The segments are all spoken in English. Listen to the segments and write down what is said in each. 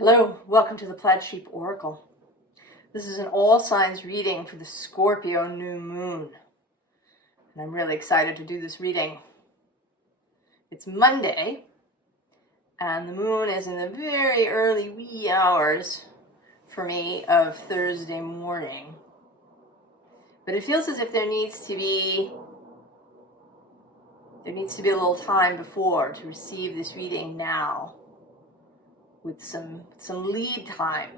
Hello, welcome to the Plaid Sheep Oracle. This is an all signs reading for the Scorpio new moon. And I'm really excited to do this reading. It's Monday, and the moon is in the very early wee hours for me of Thursday morning. But it feels as if there needs to be a little time before to receive this reading now, with some lead time.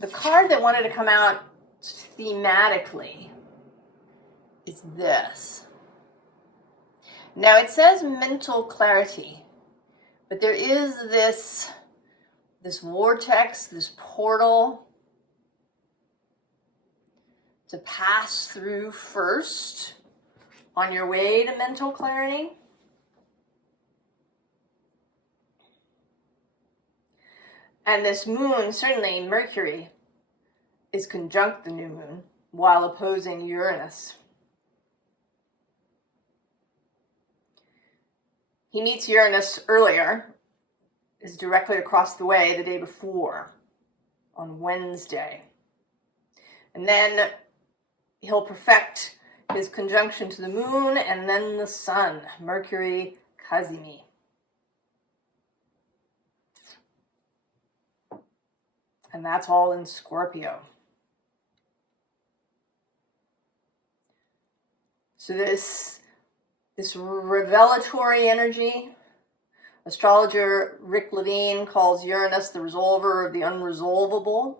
The card that wanted to come out thematically is this. Now it says mental clarity, but there is this vortex, this portal to pass through first on your way to mental clarity. And this moon, certainly Mercury, is conjunct the new moon while opposing Uranus. He meets Uranus earlier, is directly across the way the day before, on Wednesday. And then he'll perfect his conjunction to the moon and then the sun, Mercury Kazimi. And that's all in Scorpio. So this revelatory energy, astrologer Rick Levine calls Uranus the resolver of the unresolvable.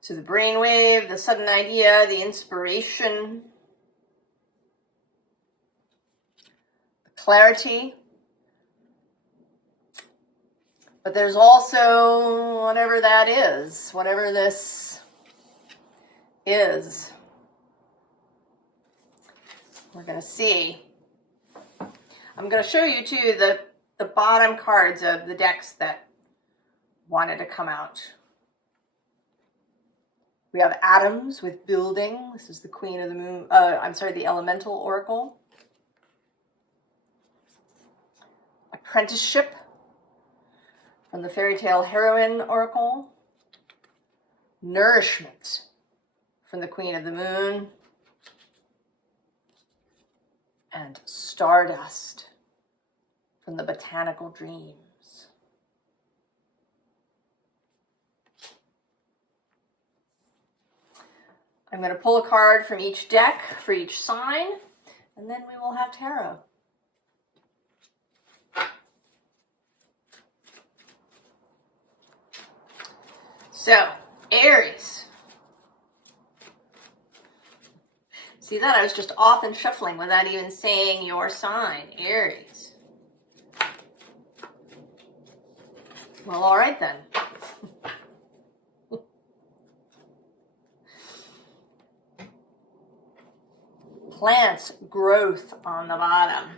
So the brainwave, the sudden idea, the inspiration, the clarity. But there's also whatever that is, whatever this is. We're going to see. I'm going to show you too the bottom cards of the decks that wanted to come out. We have atoms with building. This is the Queen of the Moon. The Elemental Oracle. Apprenticeship from the fairy tale Heroine Oracle. Nourishment from the Queen of the Moon. And Stardust from the Botanical Dreams. I'm going to pull a card from each deck for each sign, and then we will have tarot. So, Aries. See that? I was just off and shuffling without even saying your sign, Aries. Well, all right then. Plants, growth on the bottom.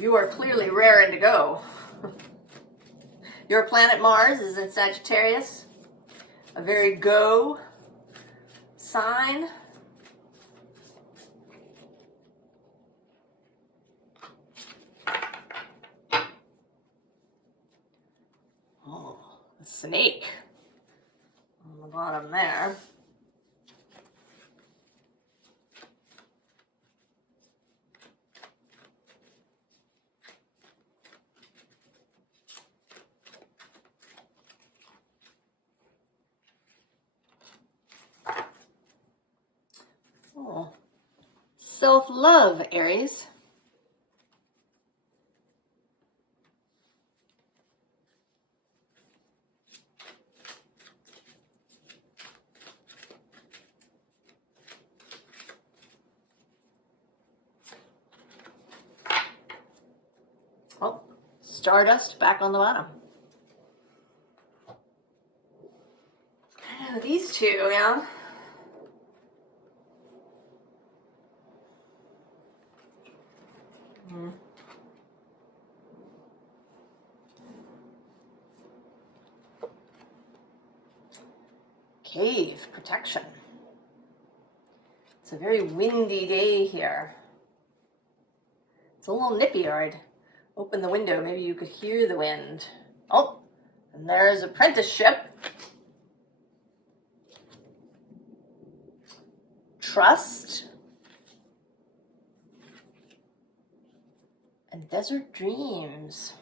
You are clearly raring to go. Your planet Mars is in Sagittarius, a very go sign. Oh, a snake on the bottom there. Oh, self-love, Aries. Oh, Stardust back on the bottom. I know these two, yeah. Cave protection. It's a very windy day here. It's a little nippy, or I'd open the window. Maybe you could hear the wind. Oh, and there's apprenticeship. Trust. And desert dreams.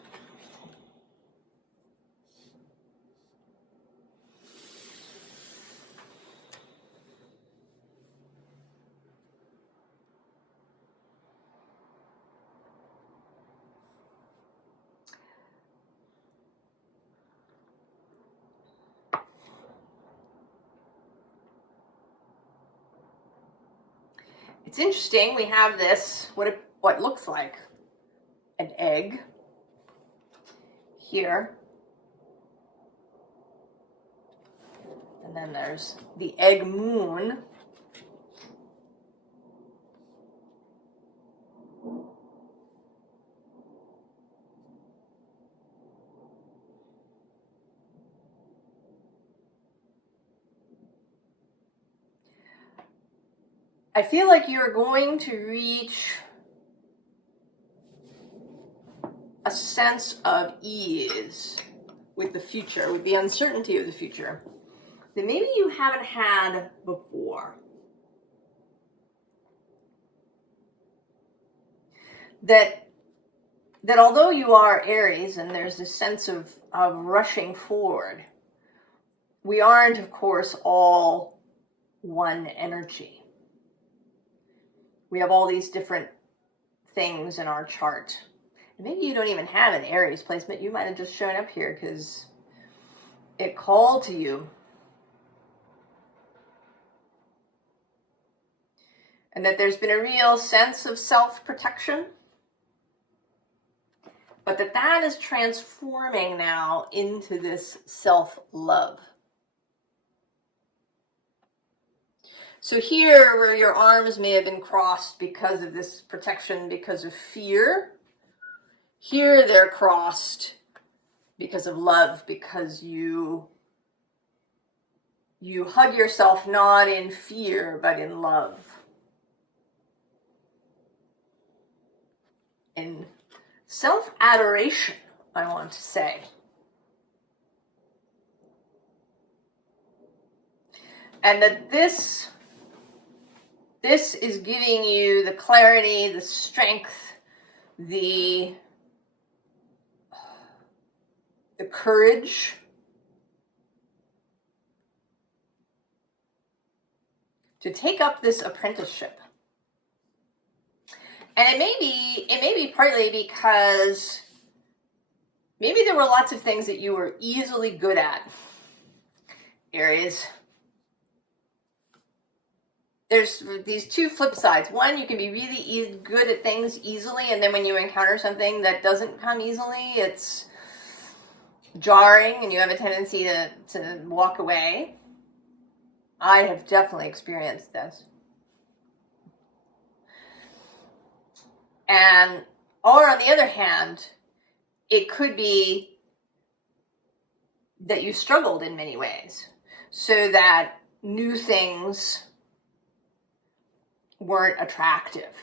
It's interesting, we have this, what looks like an egg here. And then there's the egg moon. I feel like you're going to reach a sense of ease with the future, with the uncertainty of the future, that maybe you haven't had before. That although you are Aries and there's this sense of rushing forward, we aren't, of course, all one energy. We have all these different things in our chart. Maybe you don't even have an Aries placement. You might have just shown up here because it called to you. And that there's been a real sense of self-protection. But that is transforming now into this self-love. So here, where your arms may have been crossed because of this protection, because of fear, here they're crossed because of love, because you hug yourself not in fear, but in love. In self-adoration, I want to say. And that this is giving you the clarity, the strength, the courage to take up this apprenticeship. And it may be partly because maybe there were lots of things that you were easily good at, Aries. There's these two flip sides. One, you can be really good at things easily, and then when you encounter something that doesn't come easily, it's jarring and you have a tendency to walk away. I have definitely experienced this. Or on the other hand, it could be that you struggled in many ways, so that new things weren't attractive.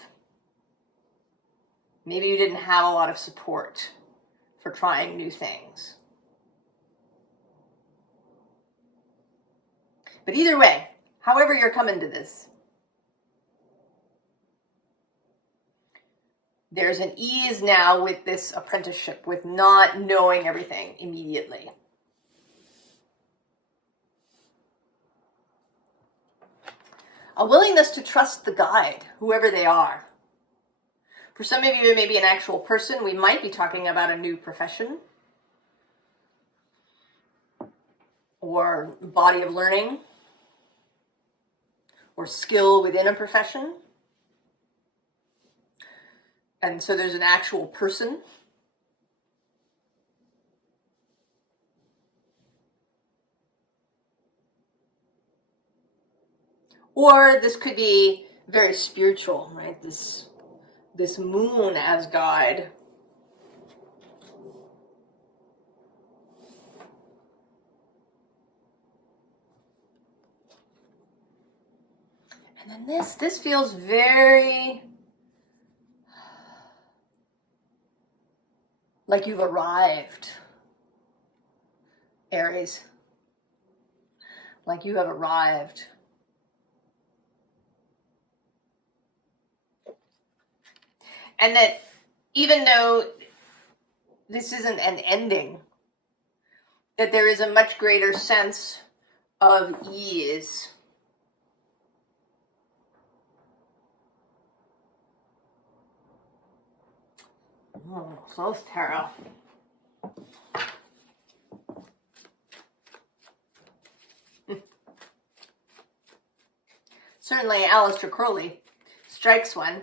Maybe you didn't have a lot of support for trying new things. But either way, however you're coming to this, there's an ease now with this apprenticeship, with not knowing everything immediately. A willingness to trust the guide, whoever they are. For some of you, it may be an actual person. We might be talking about a new profession or body of learning or skill within a profession. And so there's an actual person. Or this could be very spiritual, right? This moon as guide. And then this feels very like you've arrived, Aries. Like you have arrived. And that even though this isn't an ending, that there is a much greater sense of ease. Oh, Thoth Tarot. Certainly Aleister Crowley strikes one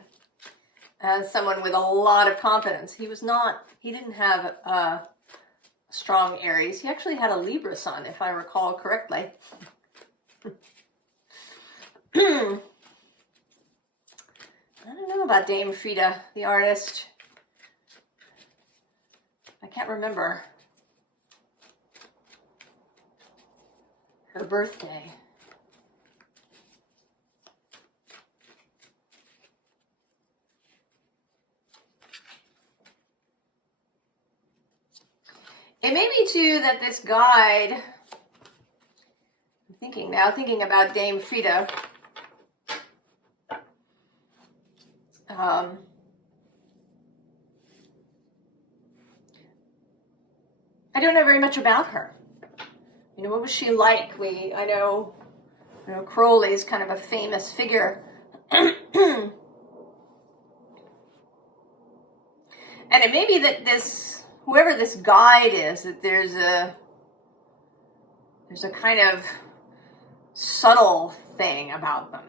as someone with a lot of confidence. He didn't have a strong Aries. He actually had a Libra sun, if I recall correctly. I don't know about Dame Frida, the artist. I can't remember her birthday. It may be too that this guide, I'm thinking about Dame Frida. I don't know very much about her. You know, what was she like? I know Crowley's kind of a famous figure. And it may be that whoever this guide is, that there's a kind of subtle thing about them.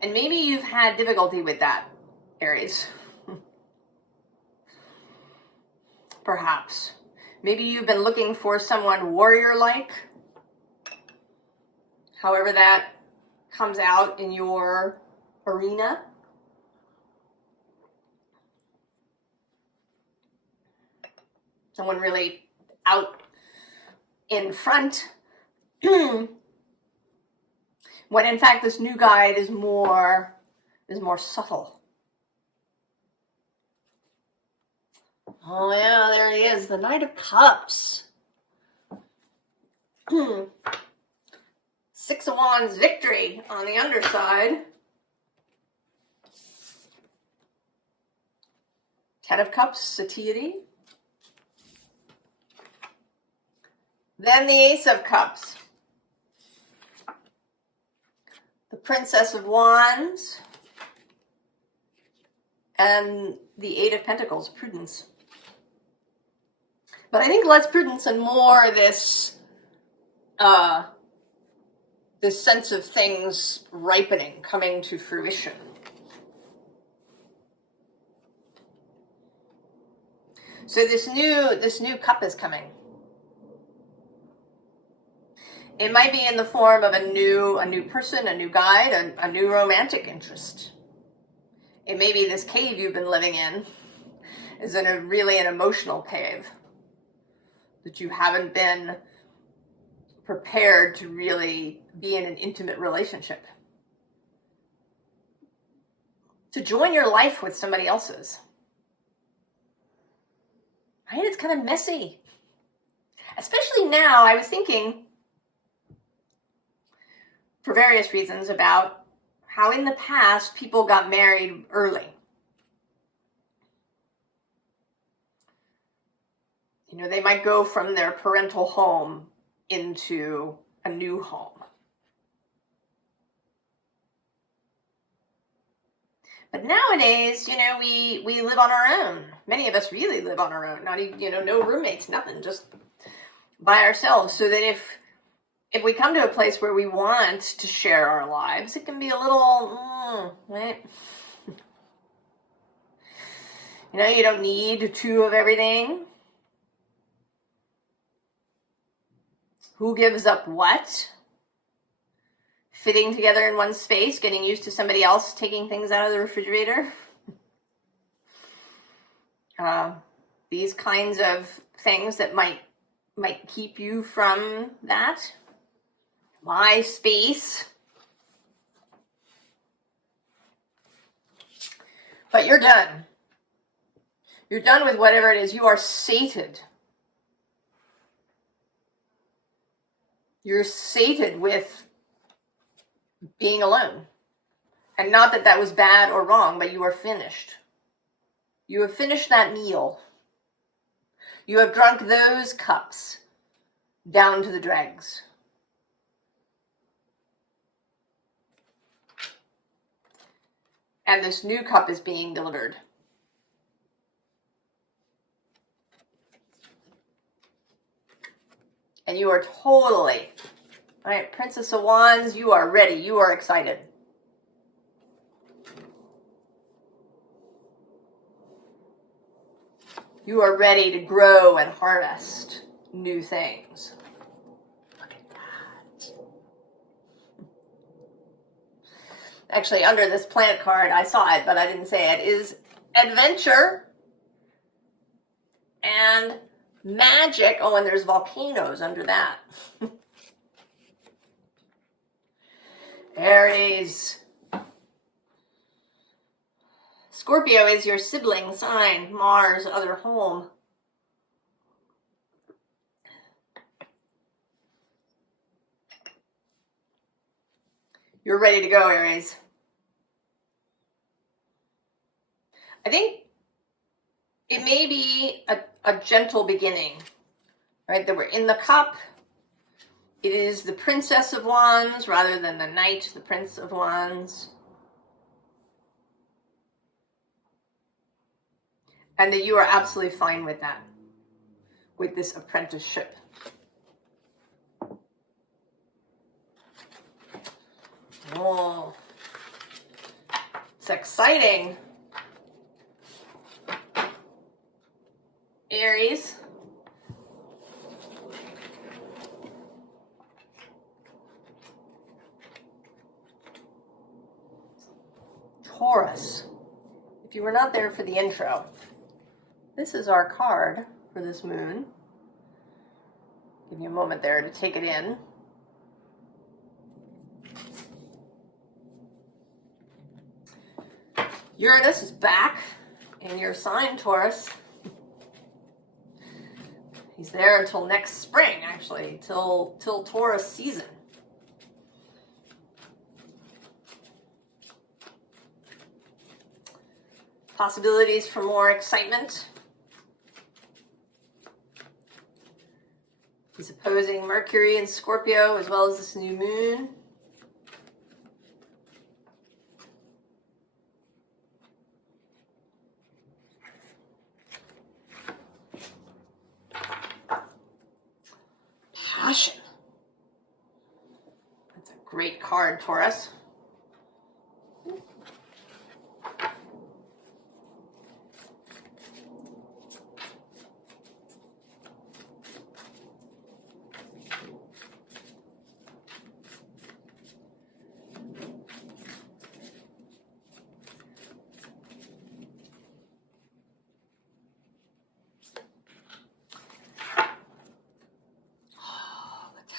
And maybe you've had difficulty with that, Aries. Perhaps. Maybe you've been looking for someone warrior-like. However that comes out in your arena. Someone really out in front. When in fact this new guide is more subtle. Oh yeah, there he is, the Knight of Cups. Six of Wands victory on the underside. Ten of Cups, satiety. Then the Ace of Cups. The Princess of Wands. And the Eight of Pentacles, prudence. But I think less prudence and more this sense of things ripening, coming to fruition. So this new cup is coming. It might be in the form of a new person, a new guide, a new romantic interest. It may be this cave you've been living in is really an emotional cave that you haven't been prepared to really be in an intimate relationship. To join your life with somebody else's. Right? It's kind of messy. Especially now, I was thinking, for various reasons, about how in the past people got married early. You know, they might go from their parental home into a new home. But nowadays, you know, we live on our own. Many of us really live on our own. Not even, you know, no roommates, nothing, just by ourselves. So that if we come to a place where we want to share our lives, it can be a little, right? You know, you don't need two of everything. Who gives up what? Fitting together in one space, getting used to somebody else taking things out of the refrigerator. These kinds of things that might keep you from that. my space. But you're done. You're done with whatever it is. You are sated. You're sated with being alone. And not that that was bad or wrong, but you are finished. You have finished that meal. You have drunk those cups down to the dregs. And this new cup is being delivered. And you are totally, all right, Princess of Wands, you are ready. You are excited. You are ready to grow and harvest new things. Look at that. Actually, under this planet card, I saw it, but I didn't say it, is adventure and magic. Oh, and there's volcanoes under that. Aries. Scorpio is your sibling sign, Mars, other home. You're ready to go, Aries. I think it may be a gentle beginning, right? That we're in the cup. It is the Princess of Wands rather than the Knight, the Prince of Wands. And that you are absolutely fine with that, with this apprenticeship. Oh, it's exciting. Aries. Taurus. If you were not there for the intro, this is our card for this moon. Give you a moment there to take it in. Uranus is back in your sign, Taurus. He's there until next spring, actually, till Taurus season. Possibilities for more excitement. He's opposing Mercury in Scorpio as well as this new moon. Passion. That's a great card, Taurus.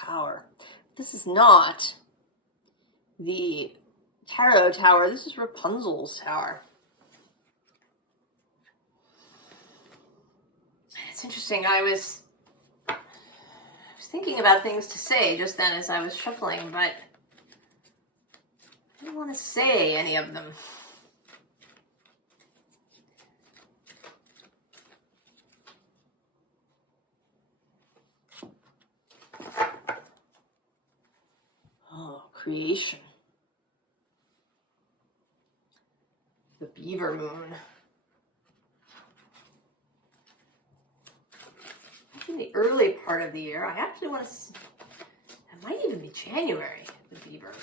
Tower. This is not the Tarot Tower. This is Rapunzel's tower. It's interesting. I was thinking about things to say just then as I was shuffling, but I didn't want to say any of them. Creation. The beaver moon. In the early part of the year, I actually want to, it might even be January, the beaver moon.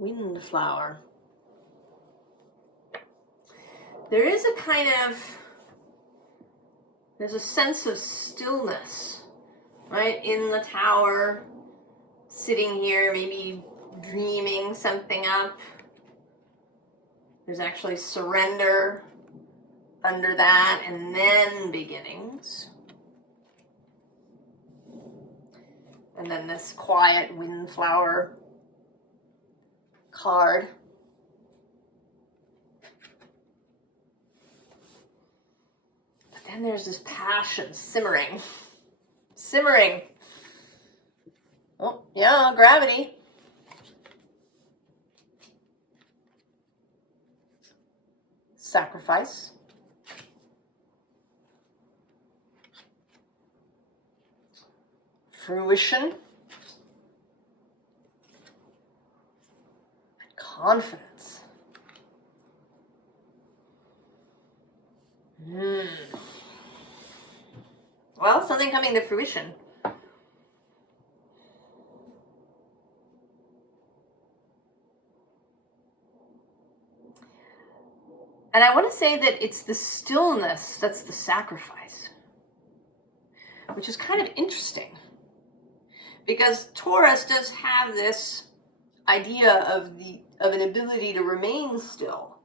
Windflower. There is a kind of, there's a sense of stillness right? In the tower, sitting here, maybe dreaming something up. There's actually surrender under that, and then beginnings. And then this quiet windflower card. But then there's this passion simmering. Simmering. Oh, yeah, gravity. Sacrifice. Fruition. Confidence. Well, something coming to fruition. And I want to say that it's the stillness that's the sacrifice, which is kind of interesting. Because Taurus does have this idea of an ability to remain still.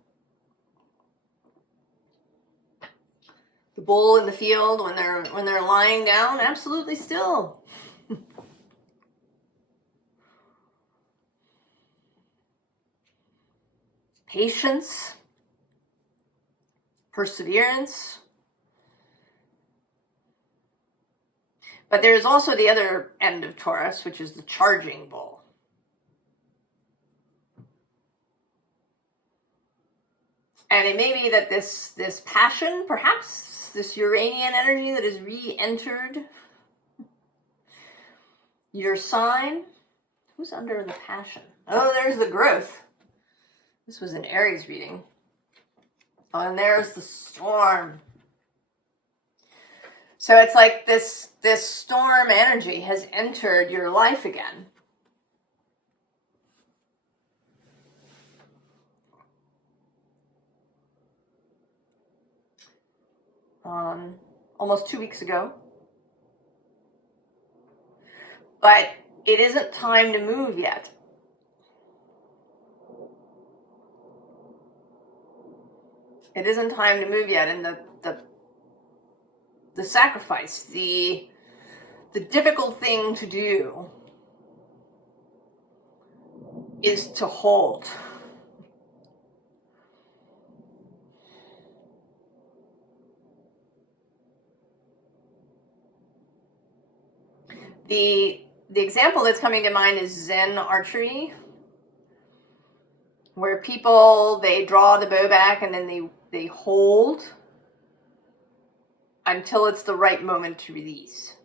The bull in the field, when they're lying down, absolutely still. Patience, perseverance. But there's also the other end of Taurus, which is the charging bull. And it may be that this passion, perhaps this Uranian energy that has re-entered your sign. Who's under the passion? Oh, there's the growth. This was an Aries reading. Oh, and there's the storm. So it's like this storm energy has entered your life again. Almost 2 weeks ago. But it isn't time to move yet. It isn't time to move yet. And the sacrifice, the difficult thing to do is to hold. The example that's coming to mind is Zen archery, where people, they draw the bow back and then they hold until it's the right moment to release.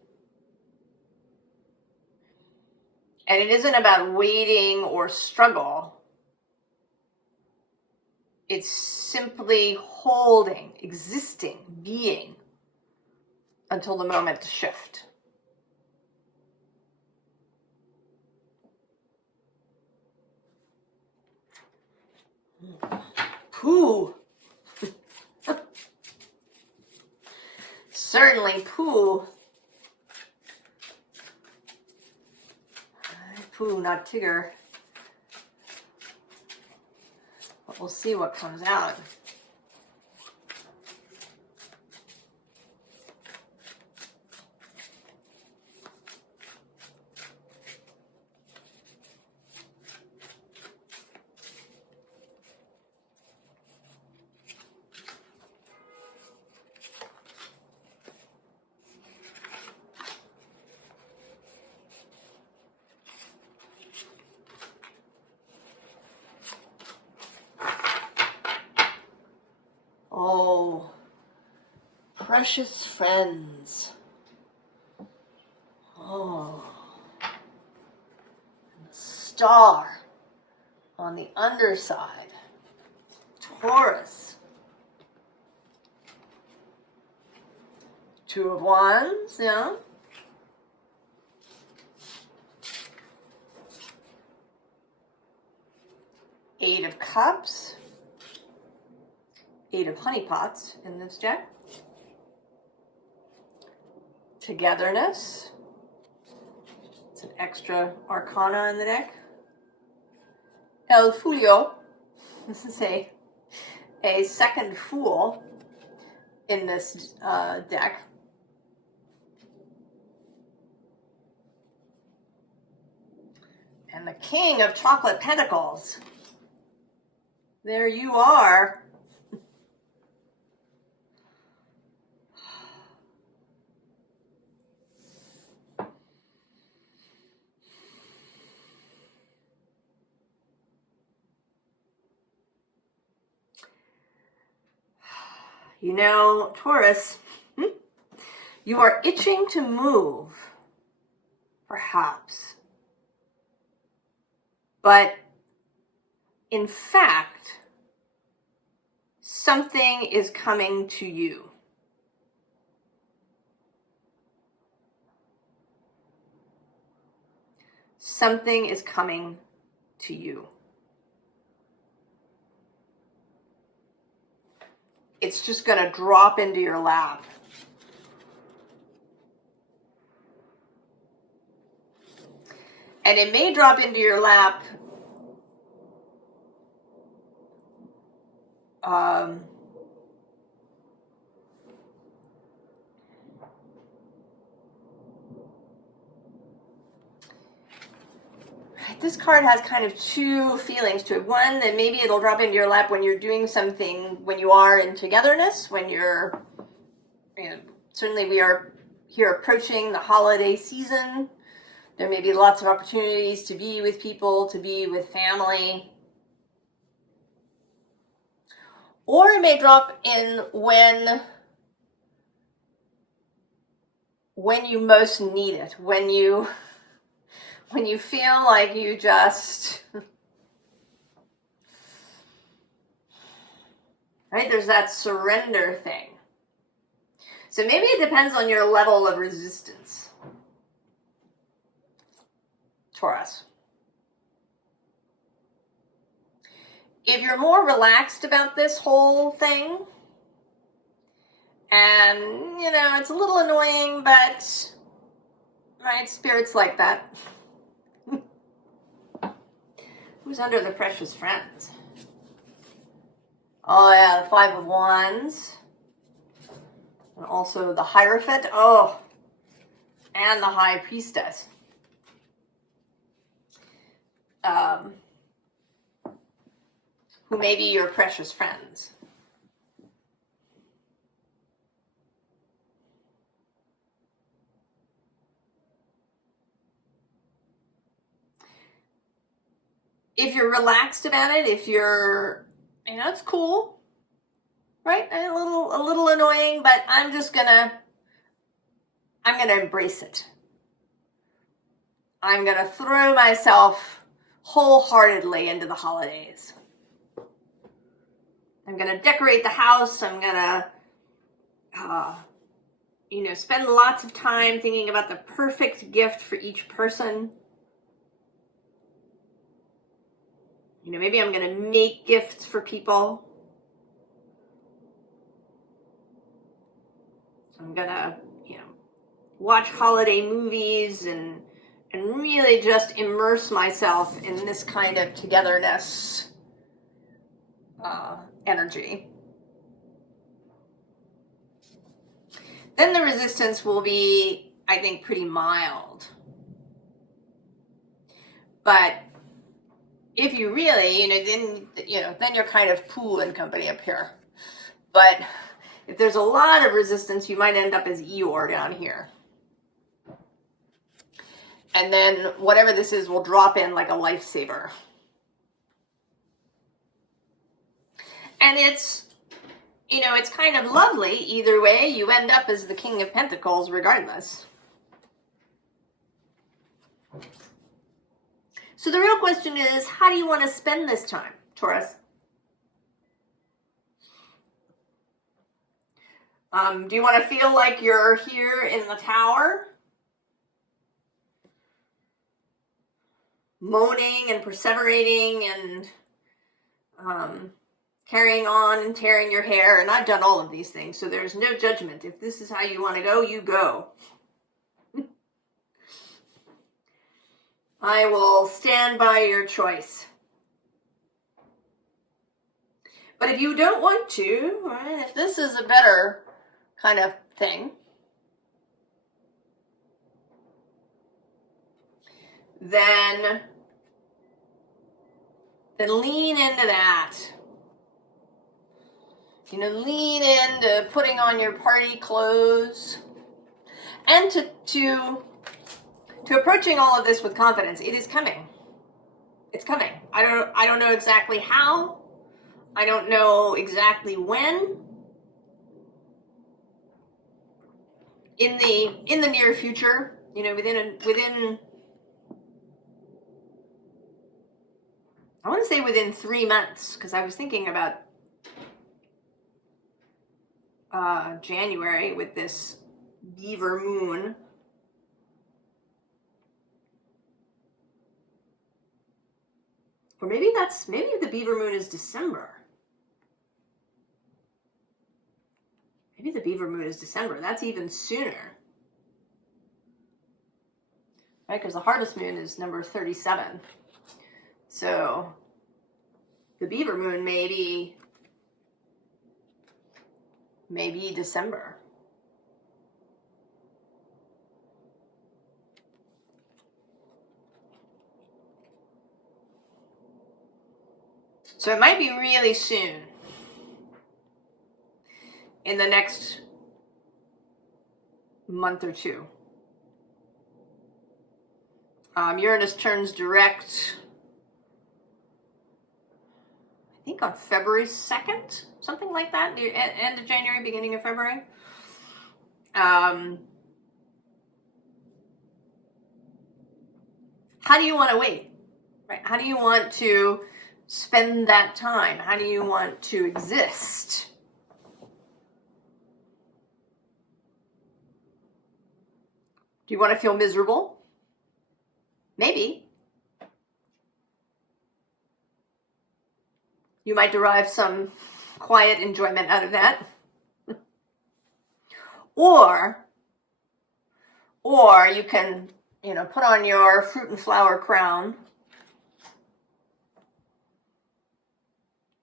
And it isn't about waiting or struggle. It's simply holding, existing, being until the moment to shift. Pooh. Certainly Pooh. Pooh, not Tigger. But we'll see what comes out. Oh, precious friends. Oh, and the star on the underside. Taurus. Two of Wands, yeah. Eight of Cups. Eight of Honeypots in this deck. Togetherness. It's an extra arcana in the deck. El Fulio. This is a second Fool in this deck. And the King of Chocolate Pentacles. There you are. You know, Taurus, you are itching to move, perhaps. But in fact, something is coming to you. Something is coming to you. It's just going to drop into your lap. And it may drop into your lap this card has kind of two feelings to it. One, that maybe it'll drop into your lap when you're doing something, when you are in togetherness, when you're, you know, certainly we are here approaching the holiday season. There may be lots of opportunities to be with people, to be with family. Or it may drop in when you most need it, when you feel like you just, right? There's that surrender thing. So maybe it depends on your level of resistance, Taurus. If you're more relaxed about this whole thing, and, you know, it's a little annoying, but, right, spirits like that. Who's under the precious friends? Oh yeah, the Five of Wands. And also the Hierophant. Oh, and the High Priestess. Who may be your precious friends. If you're relaxed about it, if you're, you know, it's cool, right? A little annoying, but I'm gonna embrace it. I'm gonna throw myself wholeheartedly into the holidays. I'm gonna decorate the house. I'm gonna, you know, spend lots of time thinking about the perfect gift for each person. You know, maybe I'm going to make gifts for people. I'm going to, you know, watch holiday movies and really just immerse myself in this kind of togetherness energy. Then the resistance will be, I think, pretty mild. But if you really, then you're kind of Pooh and company up here. But if there's a lot of resistance, you might end up as Eeyore down here. And then whatever this is will drop in like a lifesaver. And it's, you know, it's kind of lovely. Either way, you end up as the King of Pentacles regardless. So the real question is, how do you want to spend this time, Taurus? Do you want to feel like you're here in the tower? Moaning and perseverating and carrying on and tearing your hair. And I've done all of these things, so there's no judgment. If this is how you want to go, you go. I will stand by your choice. But if you don't want to, right, if this is a better kind of thing, then lean into that. You know, lean into putting on your party clothes and to approaching all of this with confidence. It is coming. It's coming. I don't know exactly how. I don't know exactly when. In the near future, you know, within I want to say within 3 months, because I was thinking about January with this beaver moon. Or maybe the beaver moon is December. Maybe the beaver moon is December. That's even sooner. Right? Because the harvest moon is number 37. So the beaver moon may be December. So it might be really soon. In the next month or two. Uranus turns direct, I think on February 2nd, something like that, end of January, beginning of February. How do you want to wait? Right? How do you want to spend that time? How do you want to exist? Do you want to feel miserable? Maybe. You might derive some quiet enjoyment out of that. Or you can, you know, put on your fruit and flower crown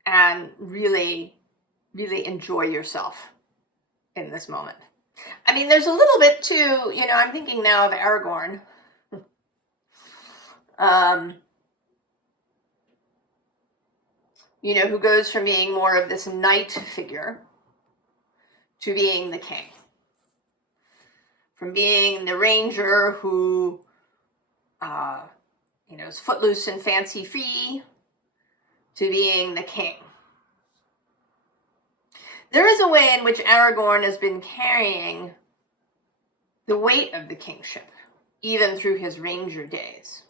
and really, really enjoy yourself in this moment. I mean, there's a little bit too, you know, I'm thinking now of Aragorn. You know, who goes from being more of this knight figure to being the king. From being the ranger who, you know, is footloose and fancy free to being the king. There is a way in which Aragorn has been carrying the weight of the kingship, even through his ranger days.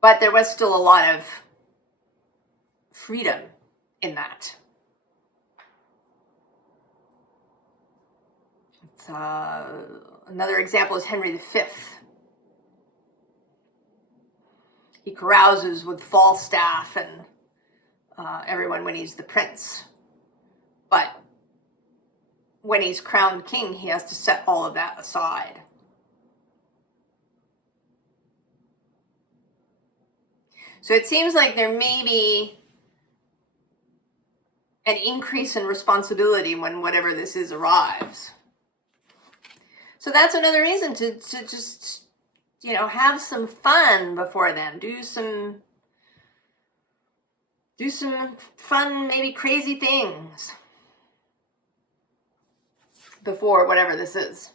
But there was still a lot of freedom in that. Another example is Henry V. He carouses with Falstaff and everyone when he's the prince. But when he's crowned king, he has to set all of that aside. So it seems like there may be an increase in responsibility when whatever this is arrives. So that's another reason to just, you know, have some fun before then. Do some fun, maybe crazy things before whatever this is.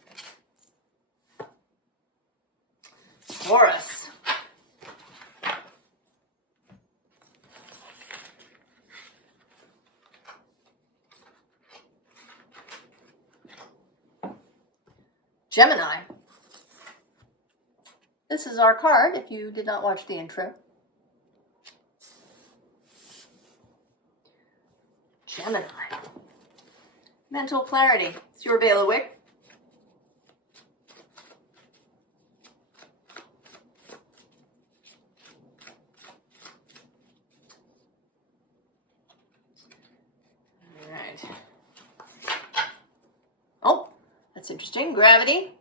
Taurus. Gemini. This is our card if you did not watch the intro. Gemini. Mental clarity. It's your bailiwick. All right. Oh, that's interesting. Gravity.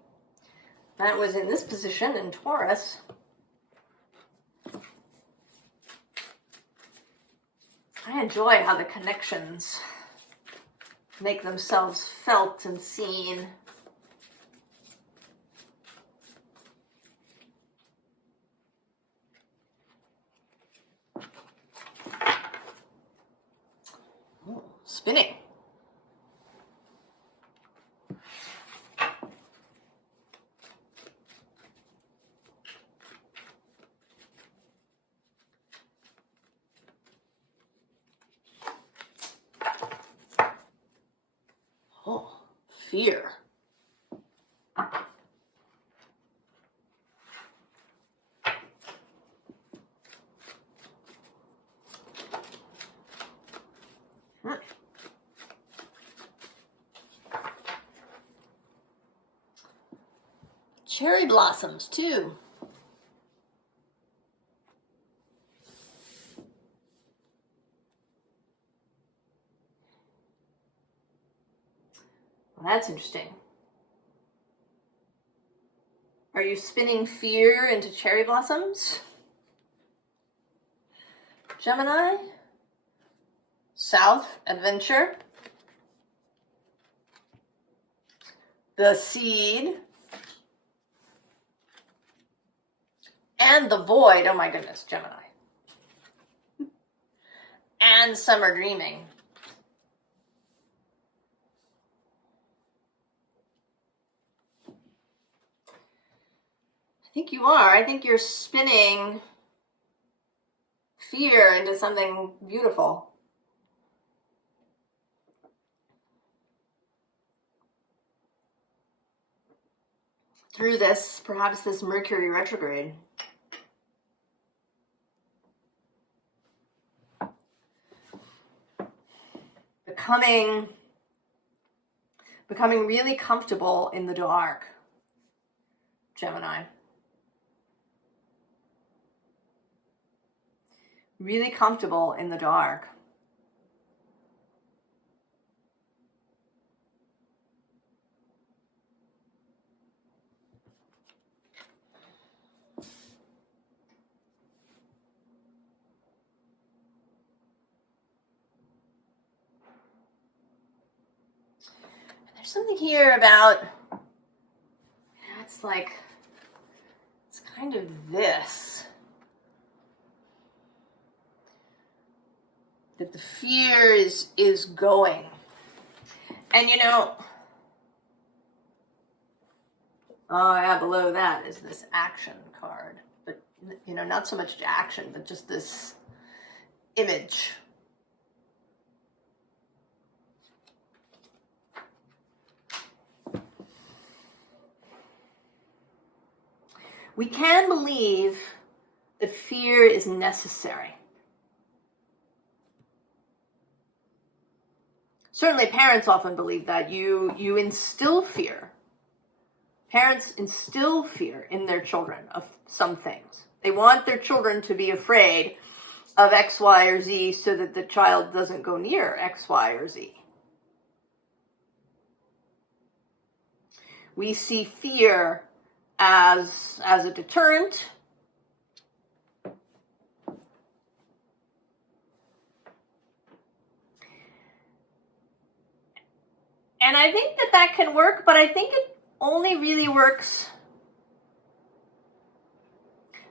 That was in this position in Taurus. I enjoy how the connections make themselves felt and seen. Ooh, spinning. Oh, fear. Cherry blossoms, too. Well, that's interesting. Are you spinning fear into cherry blossoms? Gemini? South, adventure. The seed. And the void. Oh my goodness, Gemini. And summer dreaming. I think you are. I think you're spinning fear into something beautiful. Through this, perhaps this Mercury retrograde. Becoming really comfortable in the dark, Gemini. Really comfortable in the dark. There's something here about, it's like, it's kind of this. That the fear is going. And you know, oh yeah, below that is this action card. But you know, not so much action, but just this image. We can believe that fear is necessary. Certainly parents often believe that. You instill fear. Parents instill fear in their children of some things. They want their children to be afraid of X, Y, or Z so that the child doesn't go near X, Y, or Z. We see fear as a deterrent. And I think that can work, but I think it only really works,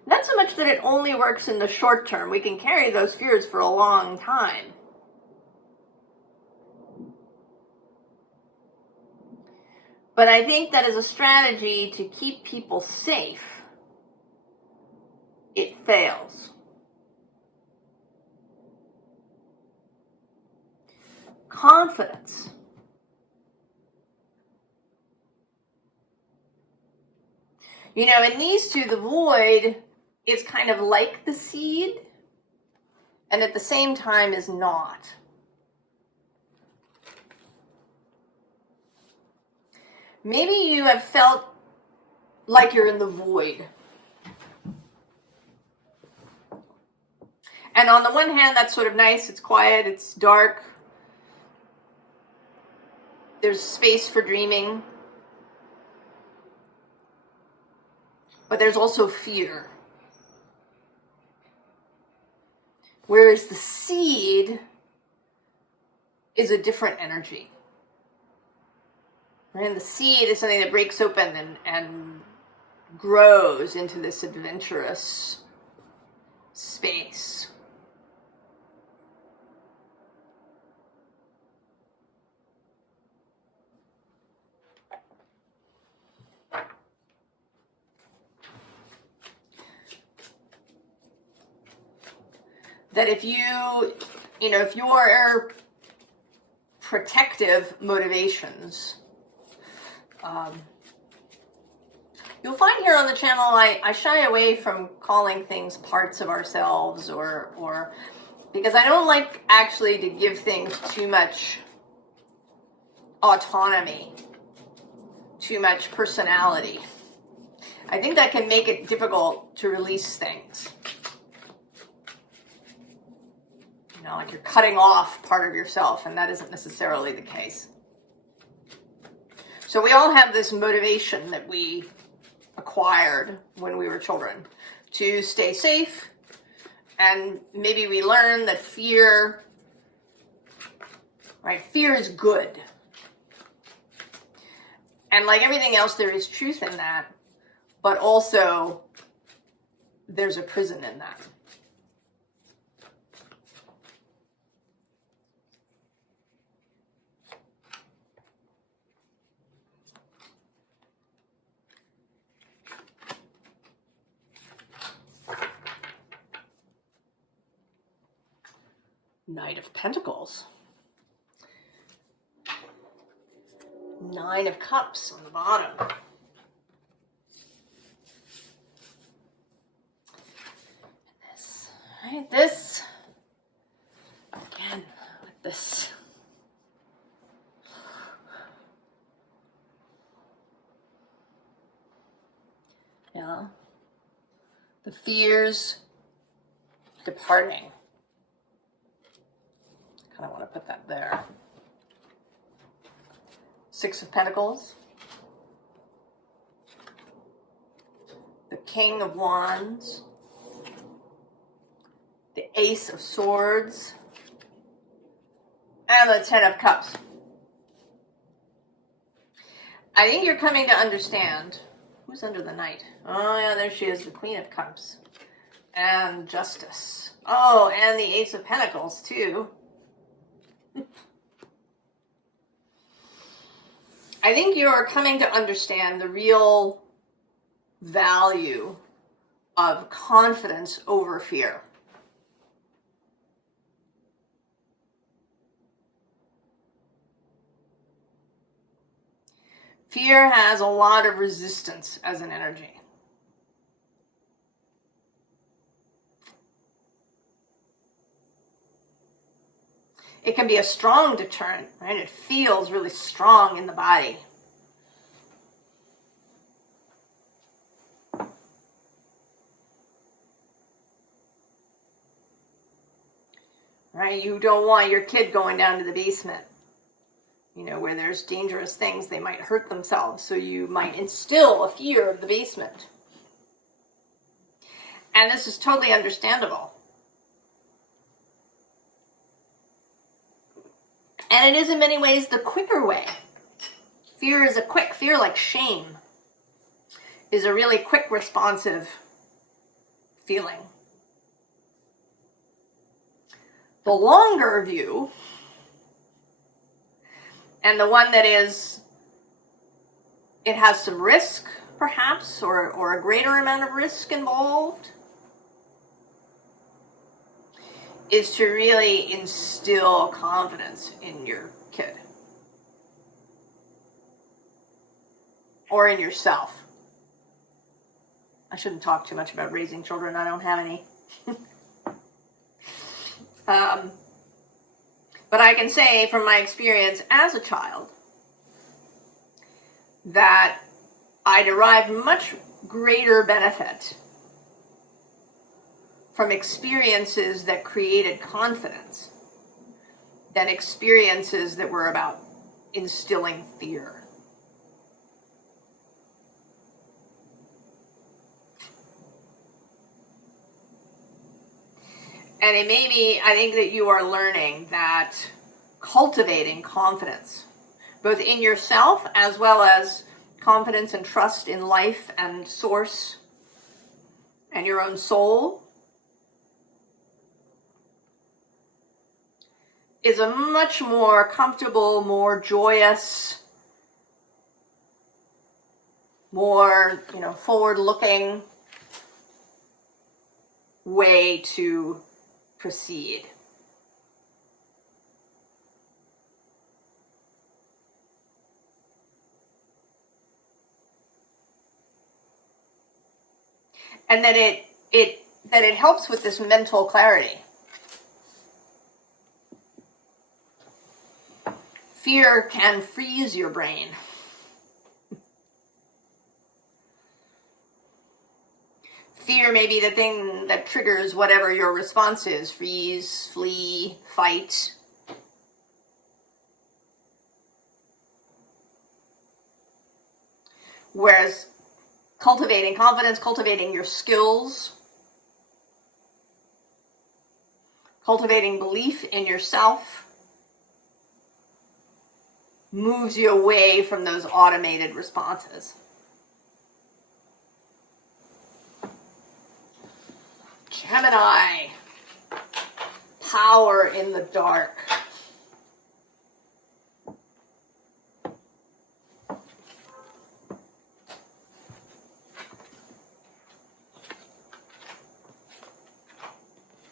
not so much that it only works in the short term. We can carry those fears for a long time. But I think that as a strategy to keep people safe, it fails. Confidence. You know, in these two, the void is kind of like the seed, and at the same time is not. Maybe you have felt like you're in the void. And on the one hand, that's sort of nice. It's quiet, it's dark. There's space for dreaming. but there's also fear. Whereas the seed is a different energy. And the seed is something that breaks open and grows into this adventurous space. That if if your protective motivations, you'll find here on the channel, I shy away from calling things parts of ourselves or because I don't like actually to give things too much autonomy, too much personality. I think that can make it difficult to release things. Like you're cutting off part of yourself, and that isn't necessarily the case. So we all have this motivation that we acquired when we were children to stay safe, and maybe we learn that fear is good. And like everything else, there is truth in that, but also there's a prison in that. Knight of Pentacles. Nine of Cups on the bottom. This, again, with this. Yeah. The fears departing. I want to put that there. Six of Pentacles. The King of Wands. The Ace of Swords. And the Ten of Cups. I think you're coming to understand. Who's under the Knight? Oh yeah, there she is, the Queen of Cups. And Justice. Oh, and the Ace of Pentacles too. I think you're coming to understand the real value of confidence over fear. Fear has a lot of resistance as an energy. It can be a strong deterrent, right? It feels really strong in the body. Right? You don't want your kid going down to the basement, where there's dangerous things. They might hurt themselves, so you might instill a fear of the basement. And this is totally understandable. And it is in many ways the quicker way. Fear is a quick, fear like shame is a really quick responsive feeling. The longer view, and the one that is, it has some risk perhaps, or a greater amount of risk involved, is to really instill confidence in your kid. Or in yourself. I shouldn't talk too much about raising children. I don't have any. But I can say from my experience as a child that I derived much greater benefit from experiences that created confidence than experiences that were about instilling fear. And it may be, I think that you are learning that cultivating confidence, both in yourself as well as confidence and trust in life and source and your own soul, is a much more comfortable, more joyous, more, forward-looking way to proceed. And that it helps with this mental clarity. Fear can freeze your brain. Fear may be the thing that triggers whatever your response is. Freeze, flee, fight. Whereas cultivating confidence, cultivating your skills, cultivating belief in yourself moves you away from those automated responses. Gemini, power in the dark.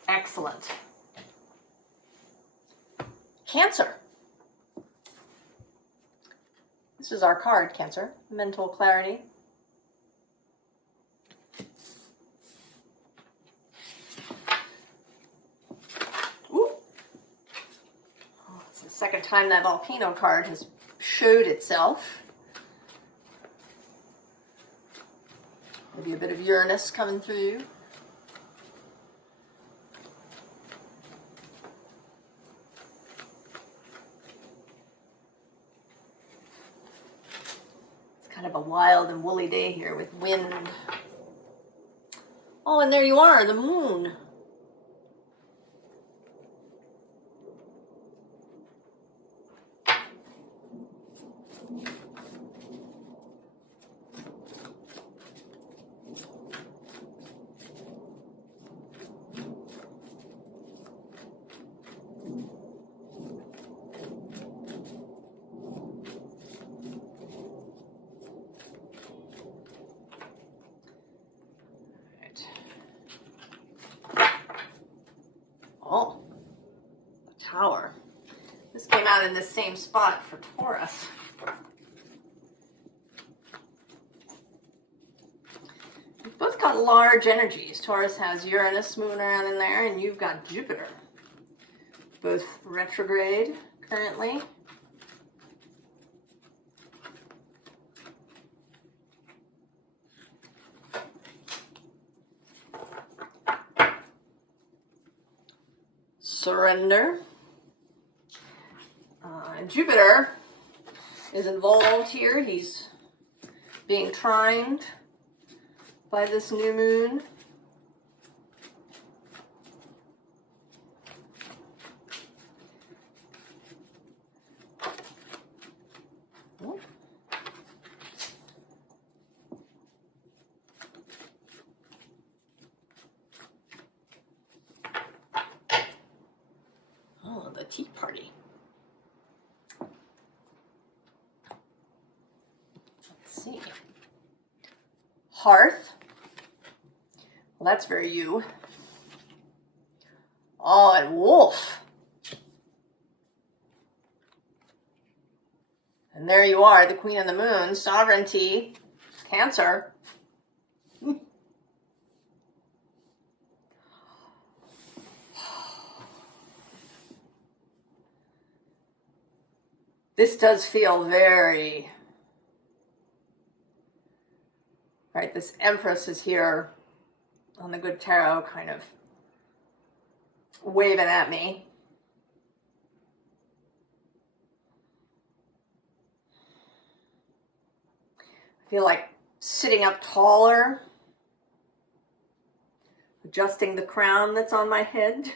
Excellent. Cancer. This is our card, Cancer. Mental clarity. Second time that volcano card has showed itself. Maybe a bit of Uranus coming through. It's kind of a wild and woolly day here with wind. Oh, and there you are, the moon. Oh, the Tower. This came out in the same spot for Taurus. You've both got large energies. Taurus has Uranus moving around in there, and you've got Jupiter. Both retrograde currently. Surrender. Jupiter is involved here. He's being trined by this new moon. Oh, the tea party. Let's see. Hearth. Well, that's very you. Oh, and Wolf. And there you are, the Queen of the Moon, sovereignty, Cancer. This does feel very, right, this Empress is here on the Good Tarot kind of waving at me. I feel like sitting up taller, Adjusting the crown that's on my head.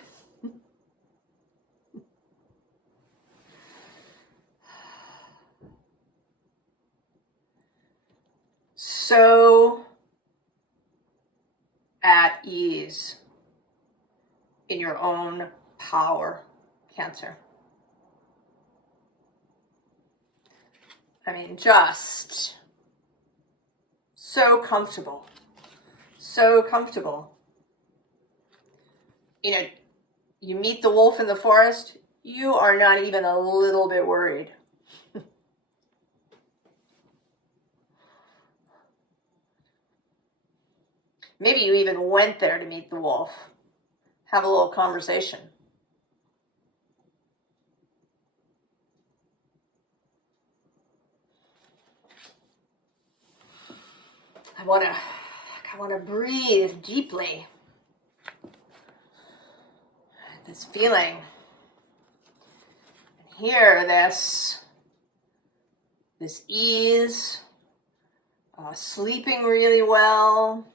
So at ease in your own power, Cancer. I mean, just so comfortable. So comfortable. You know, you meet the wolf in the forest, you are not even a little bit worried. Maybe you even went there to meet the wolf. Have a little conversation. I want to breathe deeply. This feeling. And hear this ease, sleeping really well.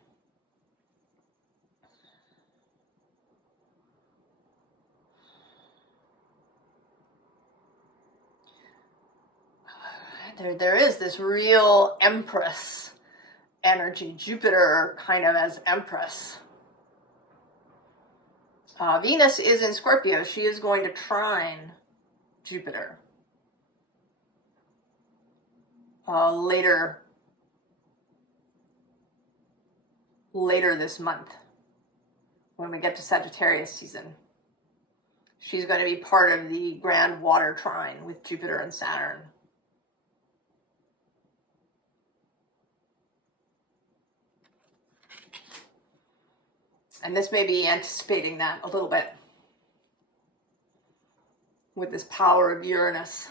There is this real Empress energy, Jupiter kind of as Empress. Venus is in Scorpio. She is going to trine Jupiter later this month when we get to Sagittarius season. She's going to be part of the grand water trine with Jupiter and Saturn. And this may be anticipating that a little bit with this power of Uranus.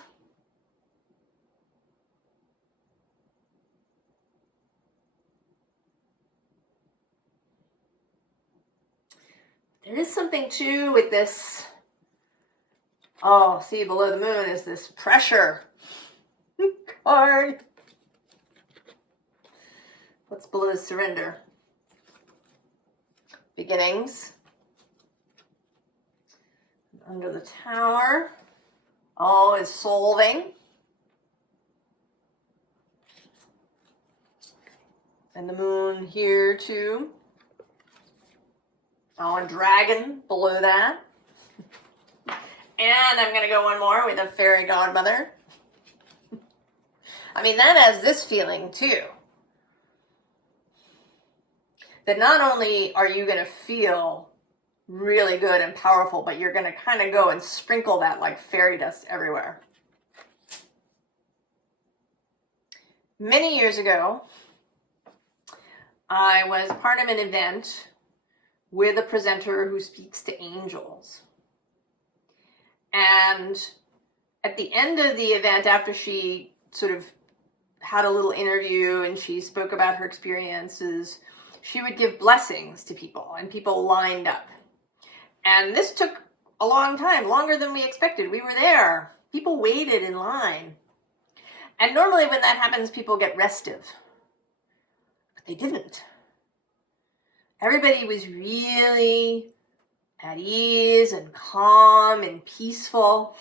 There is something too with this, see below the moon is this pressure card. What's below surrender? Beginnings. Under the Tower, all is solving. And the moon here too. Oh, and dragon below that. And I'm going to go one more with a fairy godmother. I mean, that has this feeling too. That not only are you going to feel really good and powerful, but you're going to kind of go and sprinkle that like fairy dust everywhere. Many years ago, I was part of an event with a presenter who speaks to angels. And at the end of the event, after she sort of had a little interview and she spoke about her experiences, she would give blessings to people, and people lined up. And this took a long time, longer than we expected. We were there. People waited in line. And normally when that happens, people get restive. But they didn't. Everybody was really at ease and calm and peaceful.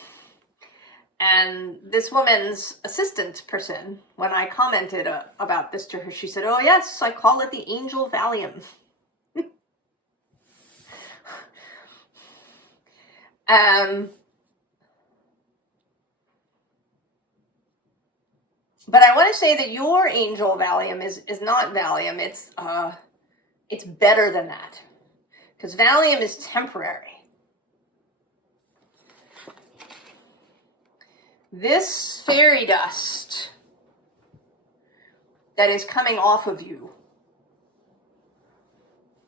And this woman's assistant person, when I commented about this to her, she said, "Oh yes, I call it the angel Valium." But I want to say that your angel Valium is not Valium. It's better than that, because Valium is temporary. This fairy dust that is coming off of you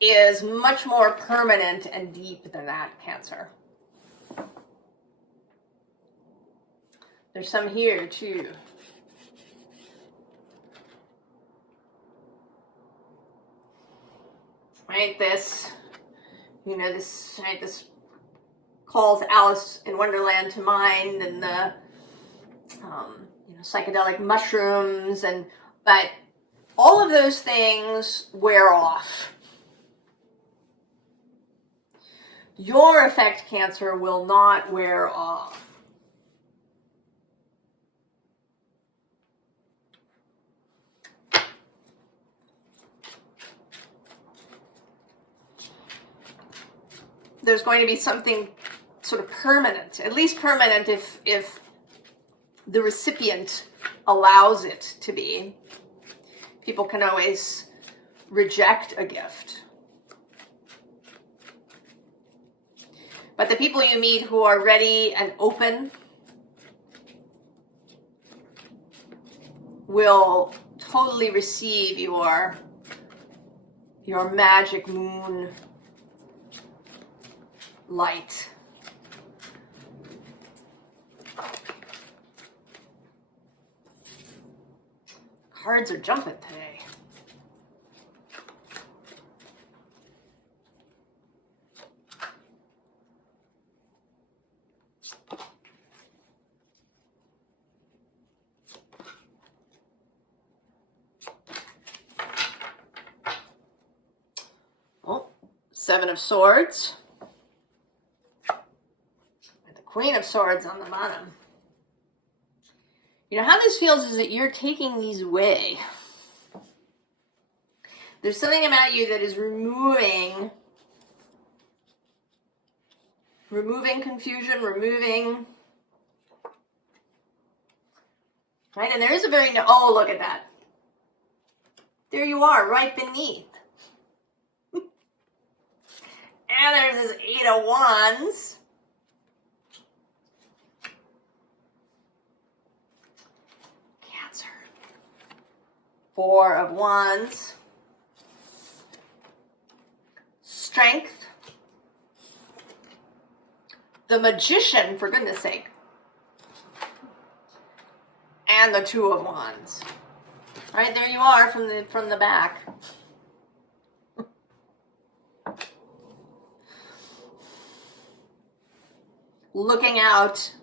is much more permanent and deep than that, Cancer. There's some here too. Right, this calls Alice in Wonderland to mind, and the psychedelic mushrooms, but all of those things wear off. your effect, Cancer, will not wear off. There's going to be something sort of permanent, at least permanent if the recipient allows it to be. People can always reject a gift. But the people you meet who are ready and open will totally receive your magic moon light. Cards are jumping today. Well, Seven of Swords. And the Queen of Swords on the bottom. You know, how this feels is that you're taking these away. There's something about you that is removing confusion, right? And there is a very, oh, look at that. There you are, right beneath. And there's this Eight of Wands. Cancer. Four of Wands. Strength. The Magician, for goodness sake. And the Two of Wands. All right, there you are from the back. Looking out.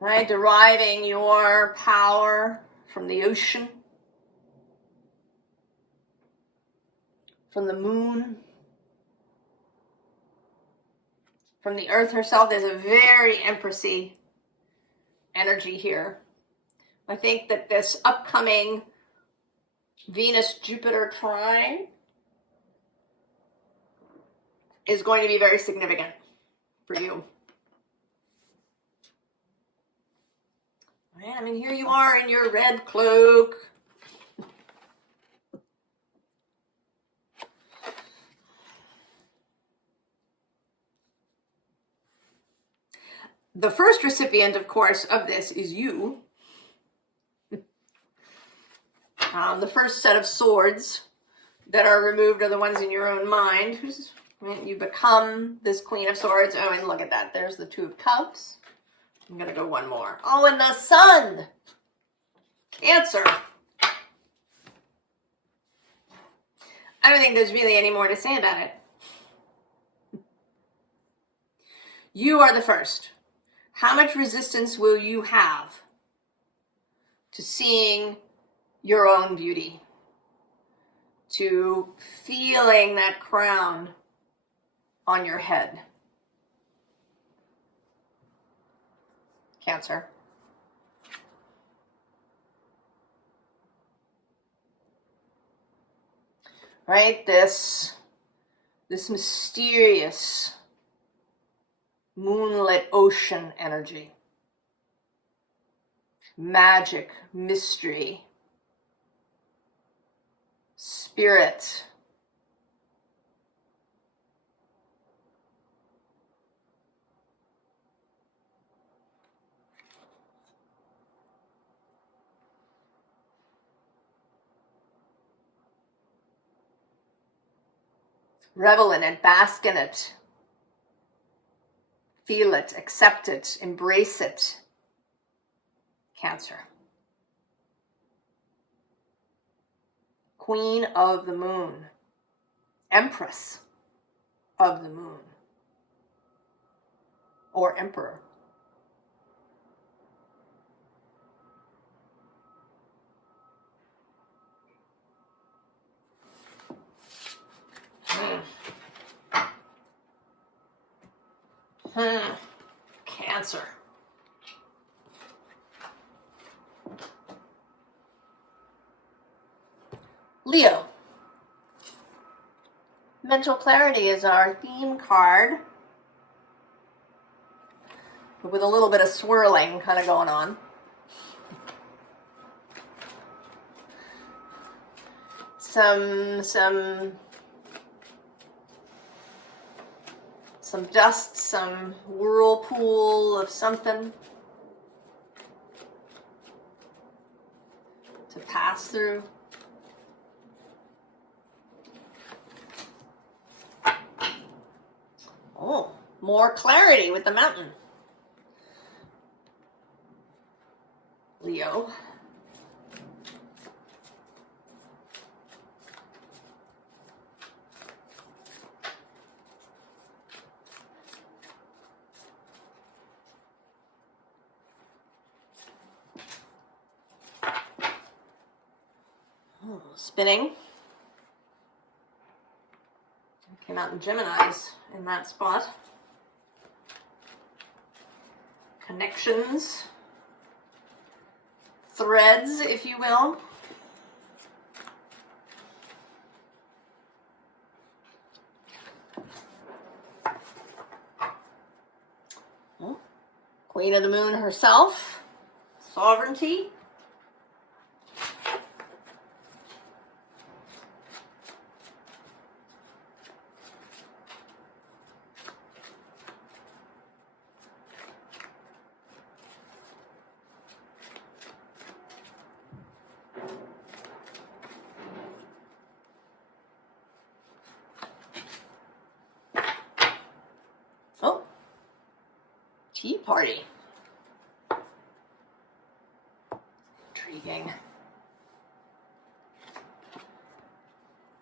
Right, deriving your power from the ocean. From the moon. From the earth herself. There's a very empressy energy here. I think that this upcoming Venus-Jupiter trine is going to be very significant for you. Right? I mean, here you are in your red cloak. The first recipient, of course, of this is you. The first set of swords that are removed are the ones in your own mind. You become this Queen of Swords. Oh, and look at that. There's the Two of Cups. I'm going to go one more. Oh, and the Sun. Cancer. I don't think there's really any more to say about it. You are the first. How much resistance will you have to seeing your own beauty? To feeling that crown on your head? Cancer. Right? This mysterious moonlit ocean energy. Magic, mystery, spirit. Revel in it, bask in it. Feel it, accept it, embrace it. Cancer. Queen of the Moon. Empress of the Moon. Or Emperor. Cancer. Leo. Mental clarity is our theme card, but with a little bit of swirling kind of going on. Some dust, some whirlpool of something to pass through. Oh, more clarity with the mountain. Leo. Spinning. Came out in Gemini's in that spot. Connections. Threads, if you will. Oh, Queen of the Moon herself. Sovereignty. Oh, tea party. Intriguing.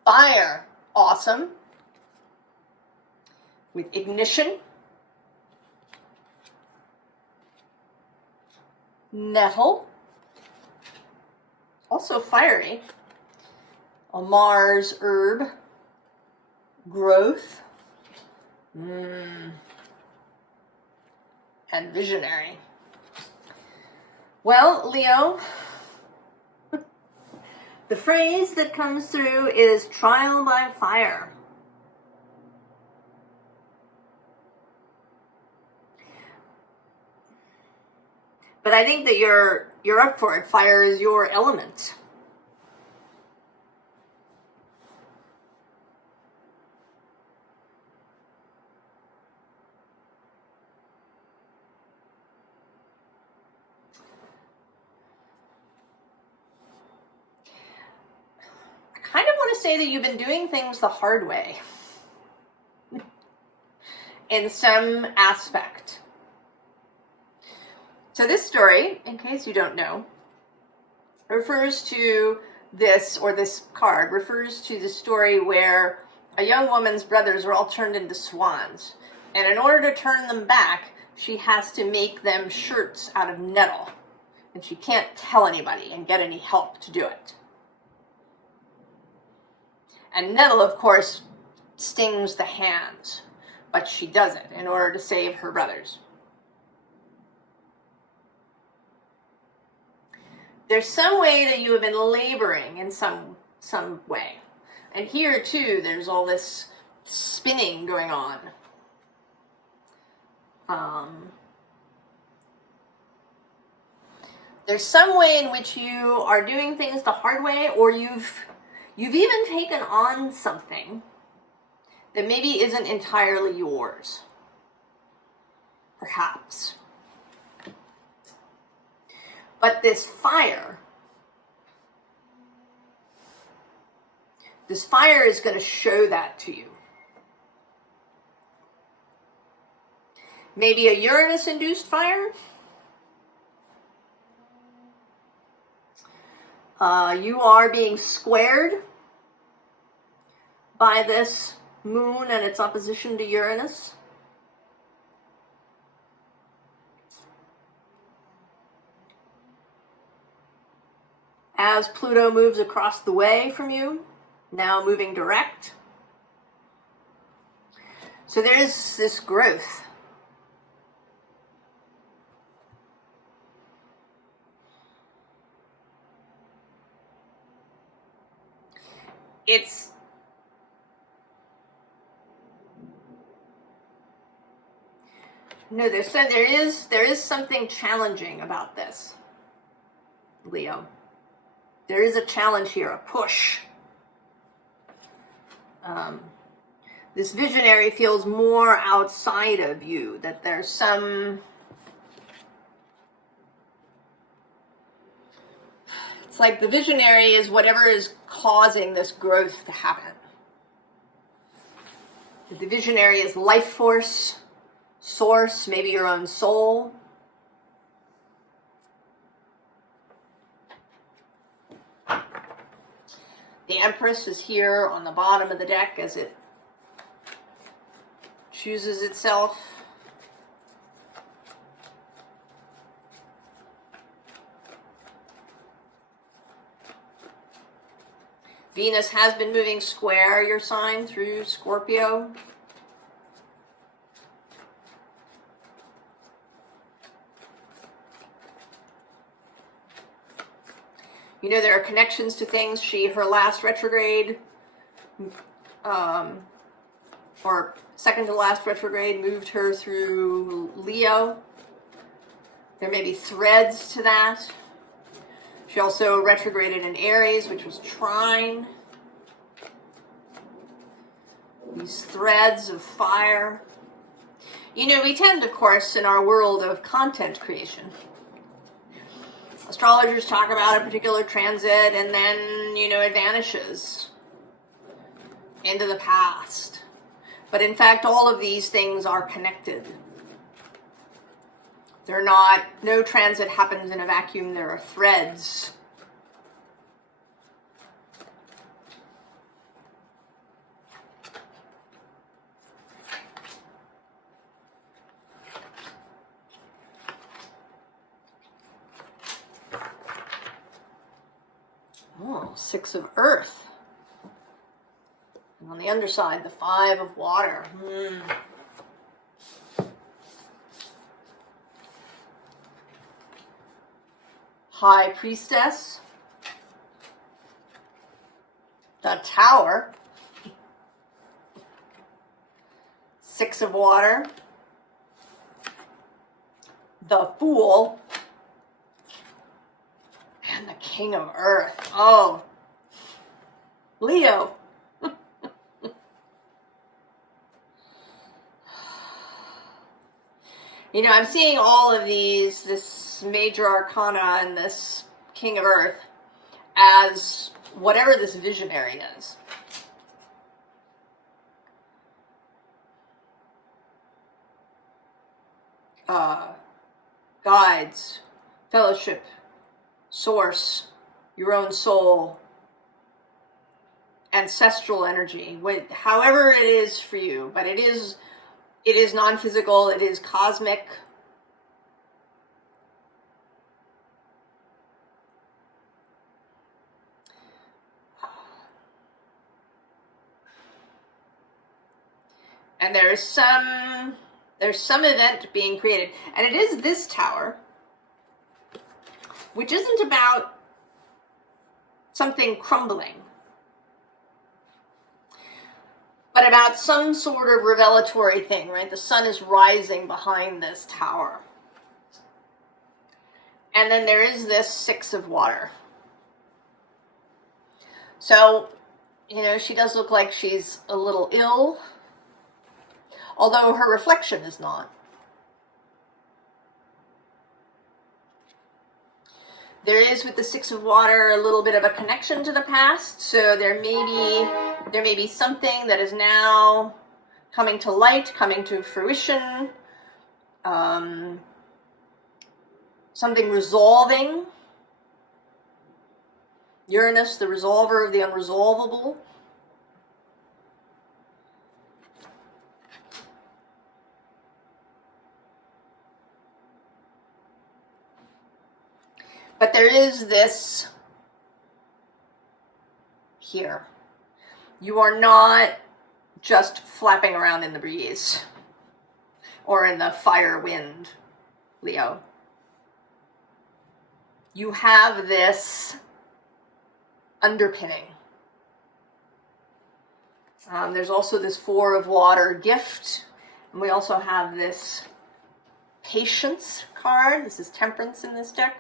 Fire, awesome. With ignition. Nettle, also fiery. A Mars herb. Growth. And visionary. Well, Leo, the phrase that comes through is trial by fire. But I think that you're up for it. Fire is your element. I kind of want to say that you've been doing things the hard way in some aspect. So this story, in case you don't know, refers to this card refers to the story where a young woman's brothers were all turned into swans. And in order to turn them back, she has to make them shirts out of nettle. And she can't tell anybody and get any help to do it. And nettle, of course, stings the hands, but she does it in order to save her brothers. There's some way that you have been laboring in some way. And here, too, there's all this spinning going on. There's some way in which you are doing things the hard way, or you've even taken on something that maybe isn't entirely yours. Perhaps. But this fire is going to show that to you. Maybe a Uranus-induced fire. You are being squared by this moon and its opposition to Uranus. As Pluto moves across the way from you, now moving direct. So there is this growth. No, there is something challenging about this, Leo. There is a challenge here, a push. This visionary feels more outside of you, that there's some... It's like the visionary is whatever is causing this growth to happen. The visionary is life force, source, maybe your own soul. The Empress is here on the bottom of the deck as it chooses itself. Venus has been moving square your sign through Scorpio. You know, there are connections to things. Her last retrograde, or second to last retrograde, moved her through Leo. There may be threads to that. She also retrograded in Aries, which was trine. These threads of fire. You know, we tend, of course, in our world of content creation, astrologers talk about a particular transit and then, you know, it vanishes into the past. But in fact, all of these things are connected. They're not, no transit happens in a vacuum, there are threads. Oh, 6 of Earth. And on the underside, the 5 of Water. High Priestess. The Tower. 6 of Water. The Fool. And the King of Earth. Oh, Leo. You know, I'm seeing all of these, this major arcana and this King of Earth, as whatever this visionary is. Guides, fellowship, source, your own soul, ancestral energy, however it is for you, but it is non-physical, it is cosmic. And there's some event being created, and it is this tower, which isn't about something crumbling, but about some sort of revelatory thing, right? The sun is rising behind this tower. And then there is this 6 of Water. So, you know, she does look like she's a little ill, although her reflection is not. There is, with the 6 of Water, a little bit of a connection to the past. So there may be something that is now coming to light, coming to fruition, something resolving. Uranus, the resolver of the unresolvable. But there is this here. You are not just flapping around in the breeze or in the fire wind, Leo. You have this underpinning. There's also this Four of Water gift, and we also have this Patience card. This is Temperance in this deck.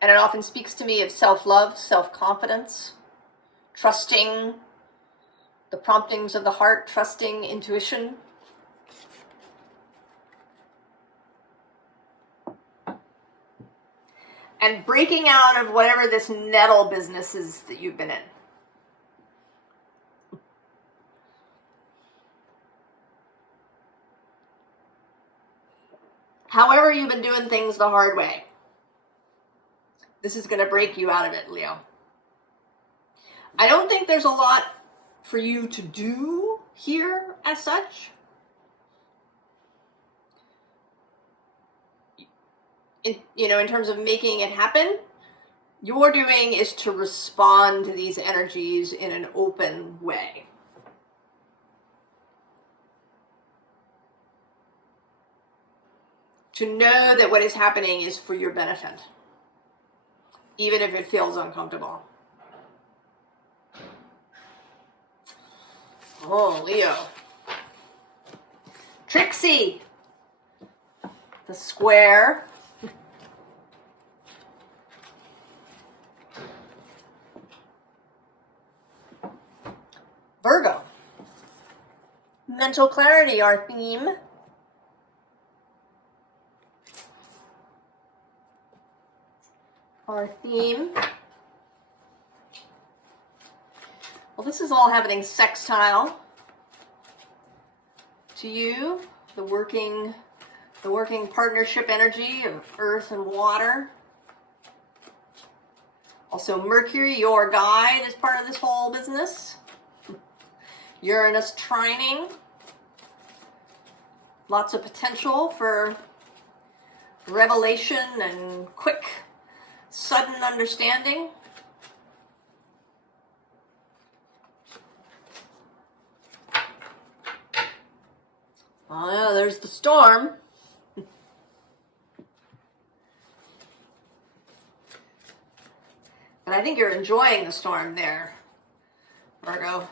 And it often speaks to me of self-love, self-confidence, trusting the promptings of the heart, trusting intuition. And breaking out of whatever this nettle business is that you've been in. However you've been doing things the hard way, this is going to break you out of it, Leo. I don't think there's a lot for you to do here as such. In terms of making it happen, your doing is to respond to these energies in an open way. To know that what is happening is for your benefit, even if it feels uncomfortable. Oh, Leo. Trixie. The Square. Virgo. Mental clarity, our theme. Our theme. Well, this is all happening sextile to you, the working partnership energy of earth and water. Also Mercury, your guide, is part of this whole business. Uranus trining. Lots of potential for revelation and quick, sudden understanding. Oh yeah, there's the storm. But I think you're enjoying the storm there, Virgo.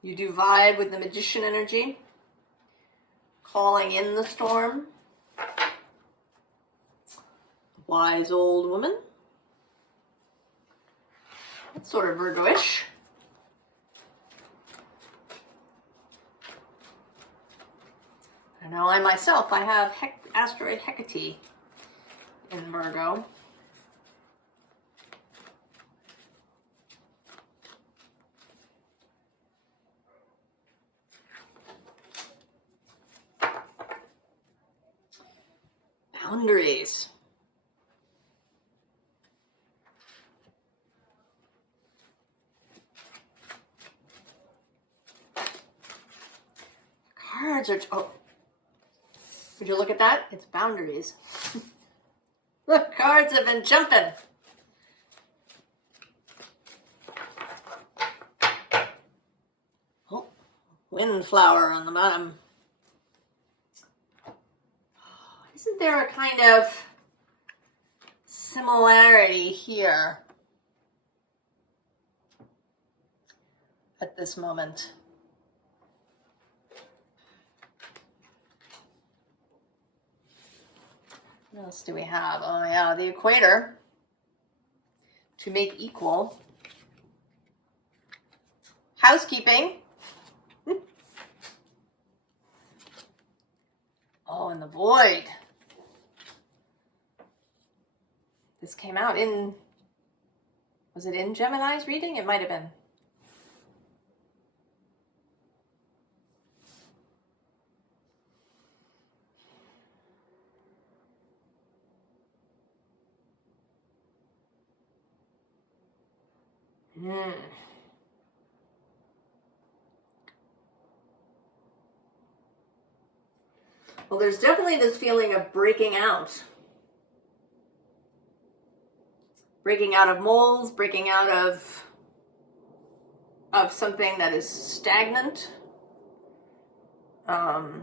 You do vibe with the Magician energy, calling in the storm. Wise old woman. That's sort of Virgo-ish. I know I myself, I have asteroid Hecate in Virgo. Boundaries. Cards are, oh, would you look at that? It's boundaries. The cards have been jumping. Oh, windflower on the bottom. Isn't there a kind of similarity here at this moment? What else do we have? Oh yeah, the equator. To make equal. Housekeeping. Oh, and the void. This came out in, was it in Gemini's reading? It might have been. Well, there's definitely this feeling of breaking out. Breaking out of molds, breaking out of something that is stagnant. That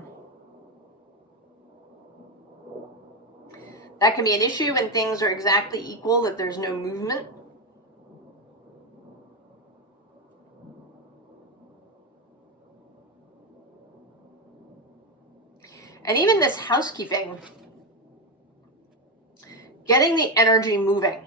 can be an issue when things are exactly equal, that there's no movement. And even this housekeeping, getting the energy moving.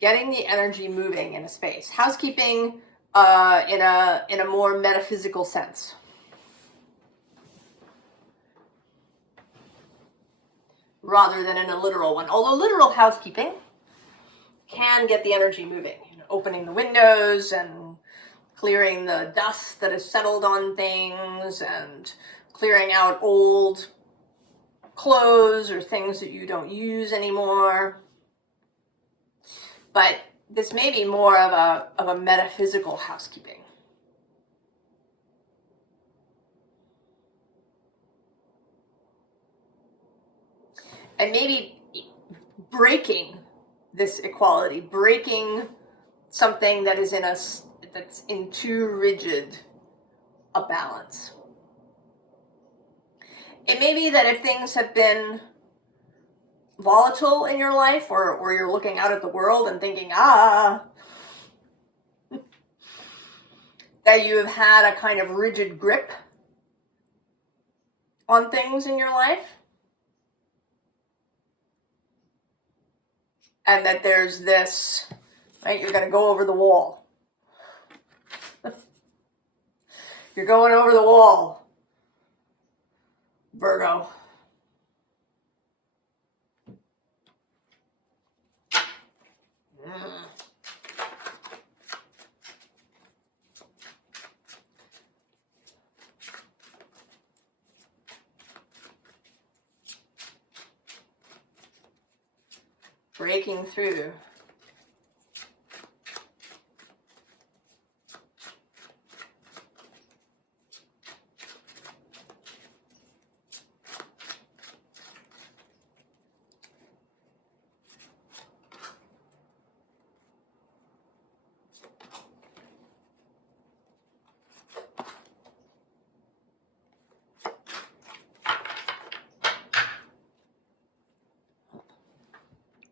Getting the energy moving in a space. Housekeeping in a more metaphysical sense. Rather than in a literal one. Although literal housekeeping can get the energy moving. You know, opening the windows and clearing the dust that has settled on things and clearing out old clothes or things that you don't use anymore. But this may be more of a metaphysical housekeeping. And maybe breaking this equality, breaking something that is that's in too rigid a balance. It may be that if things have been volatile in your life, or you're looking out at the world and thinking, that you have had a kind of rigid grip on things in your life. And that there's this, right, you're going to go over the wall. You're going over the wall, Virgo. Breaking through.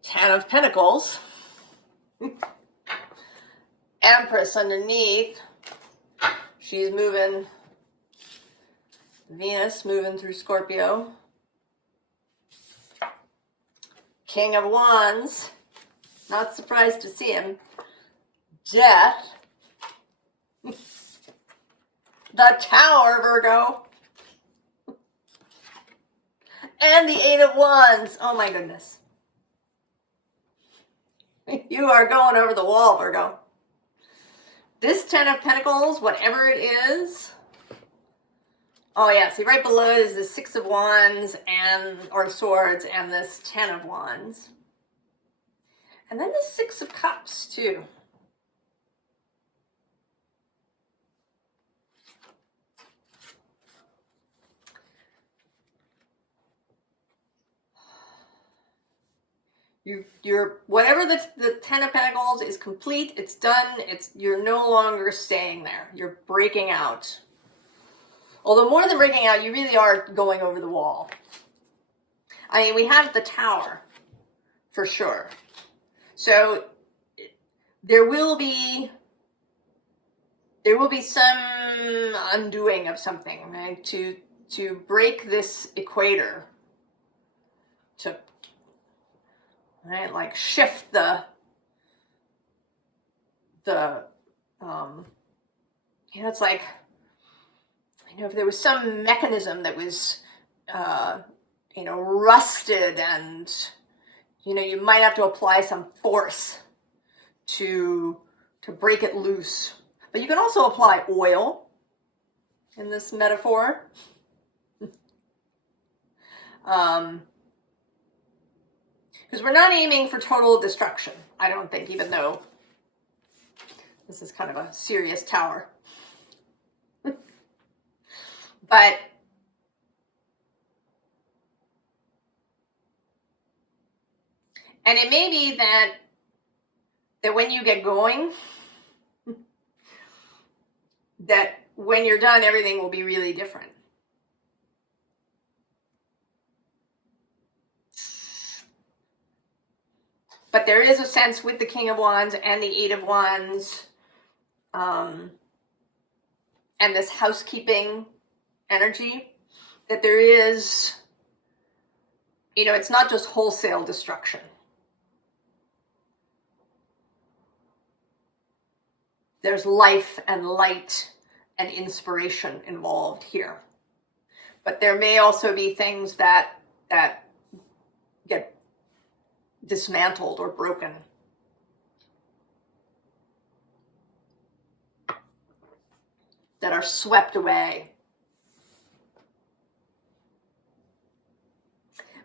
Ten of Pentacles. Empress underneath. She's moving. Venus moving through Scorpio. King of Wands. Not surprised to see him. Death. The Tower, Virgo. And the Eight of Wands. Oh my goodness. You are going over the wall, Virgo. This Ten of Pentacles, whatever it is. Oh yeah, see right below it is the Six of Wands or Swords and this Ten of Wands. And then the Six of Cups too. You're whatever the Ten of Pentacles is complete, it's done, you're no longer staying there. You're breaking out. Although more than breaking out, you really are going over the wall. I mean, we have the Tower, for sure. So there will be some undoing of something, right? To break this equator, to right, like shift the it's like, if there was some mechanism that was rusted, and you might have to apply some force to break it loose. But you can also apply oil in this metaphor. Because we're not aiming for total destruction, I don't think, even though This is kind of a serious tower. But and it may be that when you get going, that when you're done, everything will be really different. But there is a sense with the King of Wands and the Eight of Wands, and this housekeeping energy, that there is, you know, it's not just wholesale destruction. There's life and light and inspiration involved here. But there may also be things that get dismantled or broken. That are swept away.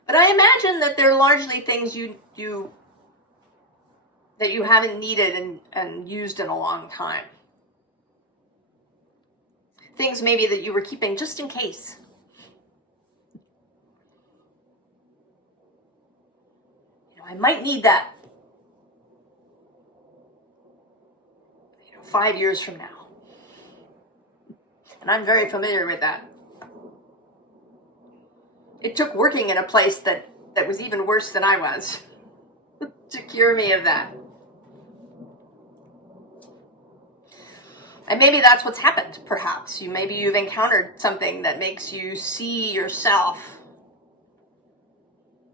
But I imagine that they're largely things that you haven't needed and used in a long time. Things maybe that you were keeping just in case. You know, I might need that, 5 years from now. And I'm very familiar with that. It took working in a place that was even worse than I was to cure me of that. And maybe that's what's happened, perhaps. Maybe you've encountered something that makes you see yourself.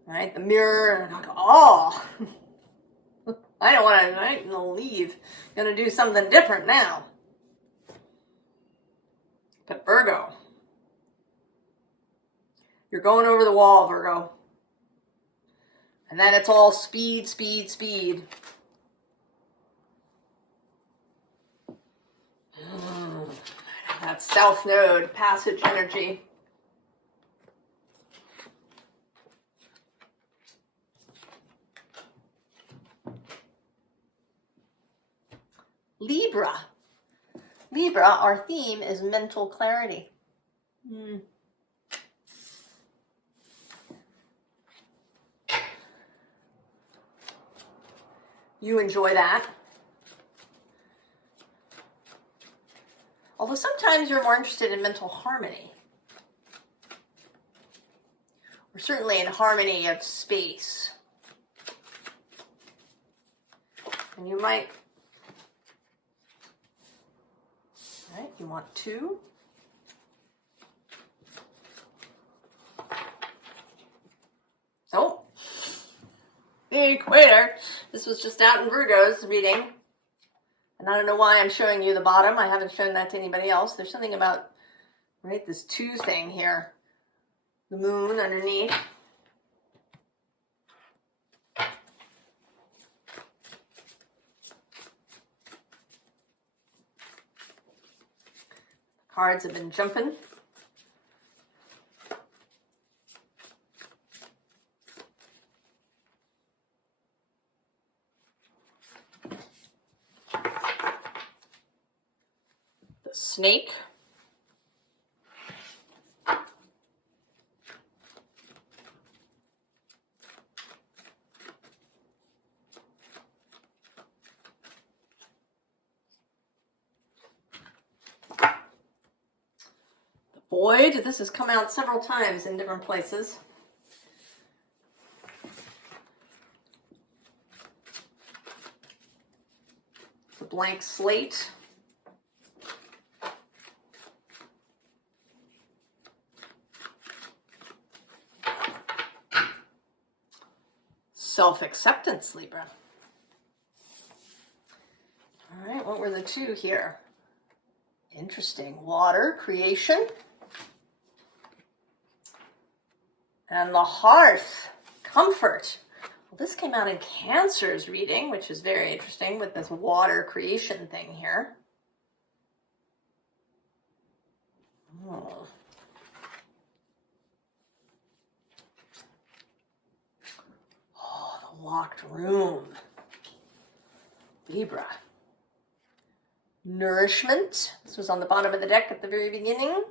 Right? The mirror, and like, oh, I don't want to, I'm going to leave. I'm going to do something different now. But Virgo, you're going over the wall, Virgo. And then it's all speed, speed, speed. That South Node, passage energy. Libra. Libra, our theme is mental clarity. You enjoy that. Although sometimes you're more interested in mental harmony. Or certainly in harmony of space. And you might, right, you want two. Oh, the equator. This was just out in Virgo's reading. And I don't know why I'm showing you the bottom. I haven't shown that to anybody else. There's something about, right, this two thing here. The moon underneath. Cards have been jumping. Snake. The Void. This has come out several times in different places. The Blank Slate. Self-acceptance, Libra. All right, what were the two here? Interesting. Water, creation. And the Hearth, comfort. Well, this came out in Cancer's reading, which is very interesting with this water creation thing here. Oh. Locked room. Libra. Nourishment. This was on the bottom of the deck at the very beginning.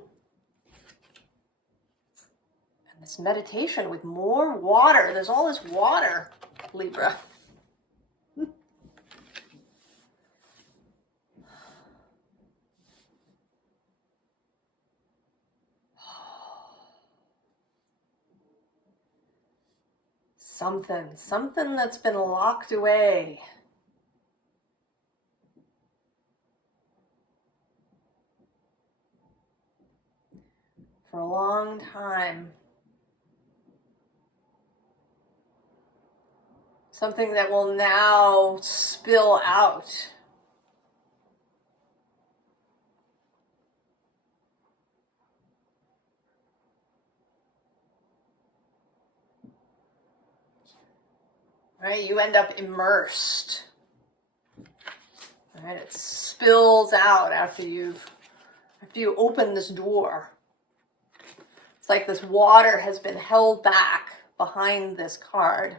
And this meditation with more water. There's all this water, Libra. Something that's been locked away. For a long time. Something that will now spill out. Right, you end up immersed. All right, it spills out after you open this door. It's like this water has been held back behind this card.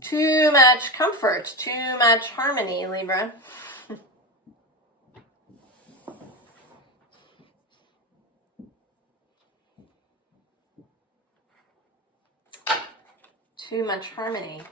Too much comfort, too much harmony, Libra. Too much harmony.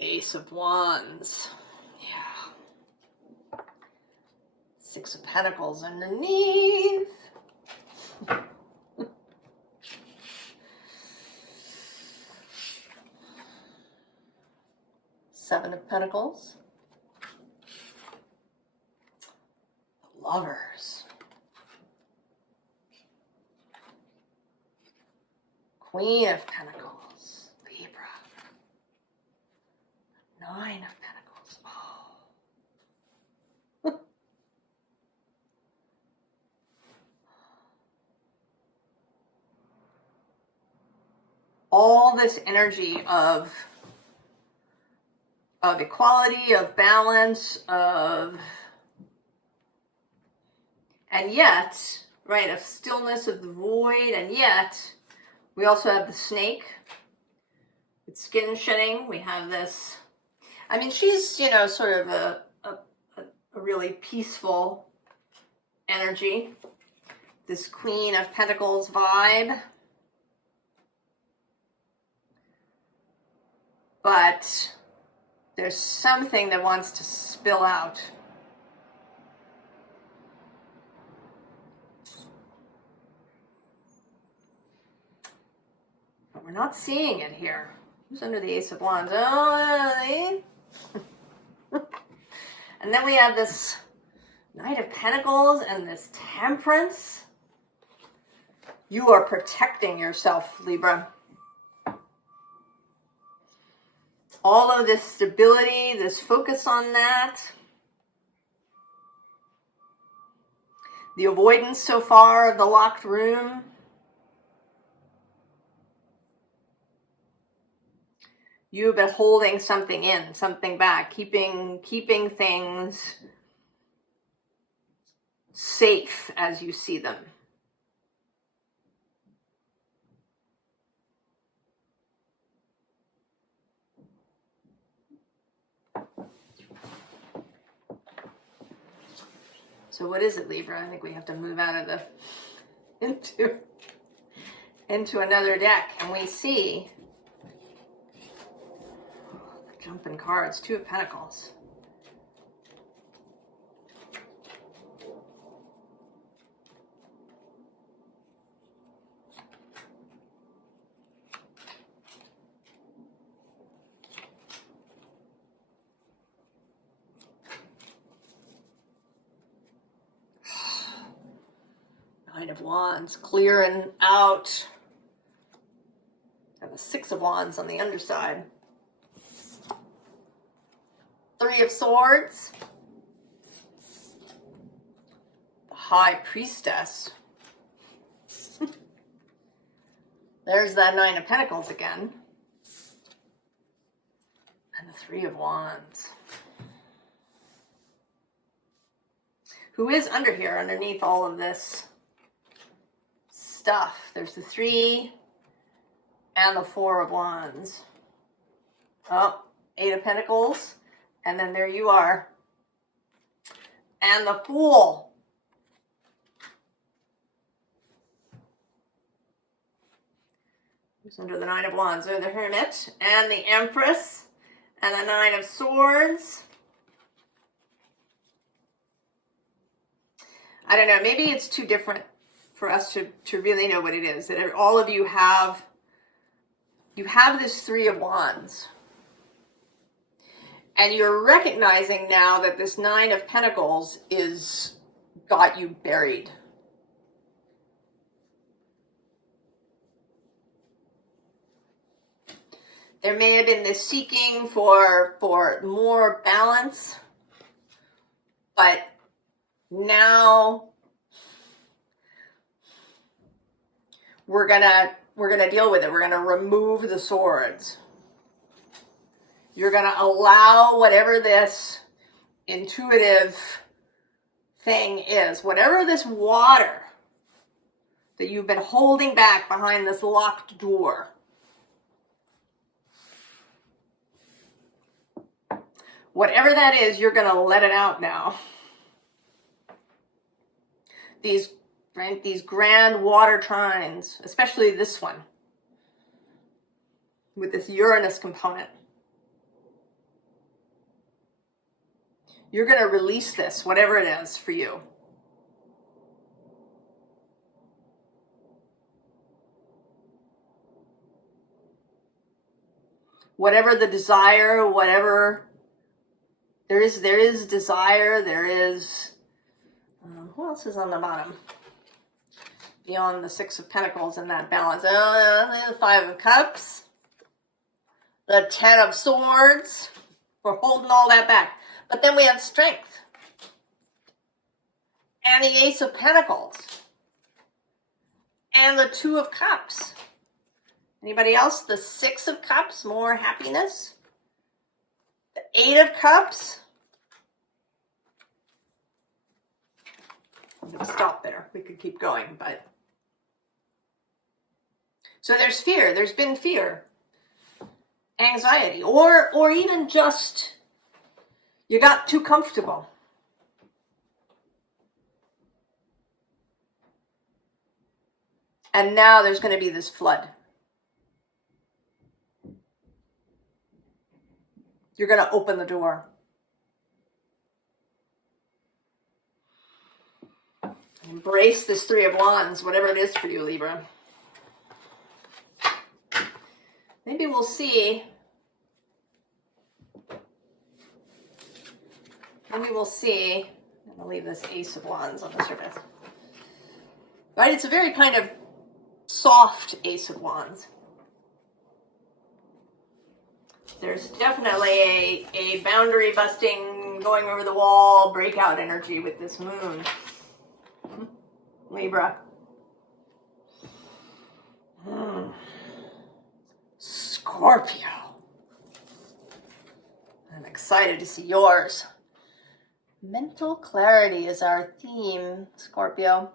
Ace of Wands. Yeah. Six of Pentacles underneath. Seven of Pentacles. Lovers. Queen of Pentacles. Libra. Nine of Pentacles. Oh. All this energy of equality, of balance, and yet, right, of stillness, of the void, and yet we also have the snake with skin shedding. We have this, I mean, she's, you know, sort of a really peaceful energy. This Queen of Pentacles vibe. But there's something that wants to spill out. But we're not seeing it here. Who's under the Ace of Wands? Oh, and then we have this Knight of Pentacles and this Temperance. You are protecting yourself, Libra. All of this stability, this focus on that. The avoidance so far of the locked room. You've been holding something in, something back, keeping things safe as you see them. So what is it, Libra? I think we have to move out of the into another deck, and we see the jumping cards. Two of Pentacles. Nine of Wands, clearing out. Have a Six of Wands on the underside. Three of Swords. The High Priestess. There's that Nine of Pentacles again. And the Three of Wands. Who is under here, underneath all of this stuff? There's the Three and the Four of Wands. Oh, Eight of Pentacles. And then there you are. And the Fool. Who's under the Nine of Wands? There's the Hermit and the Empress and the Nine of Swords. I don't know, maybe it's too different for us to really know what it is. That all of you have this Three of Wands. And you're recognizing now that this Nine of Pentacles is got you buried. There may have been this seeking for more balance, but now we're gonna deal with it. We're gonna remove the swords. You're gonna allow whatever this intuitive thing is, whatever this water that you've been holding back behind this locked door. Whatever that is, you're going to let it out now. These grand water trines, especially this one, with this Uranus component. You're going to release this, whatever it is for you. Whatever the desire, whatever... There is desire, there is, who else is on the bottom? Beyond the Six of Pentacles and that balance. The Five of Cups. The Ten of Swords. We're holding all that back. But then we have Strength. And the Ace of Pentacles. And the Two of Cups. Anybody else? The Six of Cups, more happiness. The Eight of Cups. I'm going to stop there. We could keep going, but... So there's fear. There's been fear. Anxiety. Or even just... You got too comfortable. And now there's going to be this flood. You're going to open the door. Embrace this Three of Wands, whatever it is for you, Libra. Maybe we'll see. Maybe we'll see. I'm going to leave this Ace of Wands on the surface. Right? It's a very kind of soft Ace of Wands. There's definitely a boundary busting, going over the wall, breakout energy with this moon. Libra. Scorpio. I'm excited to see yours. Mental clarity is our theme, Scorpio.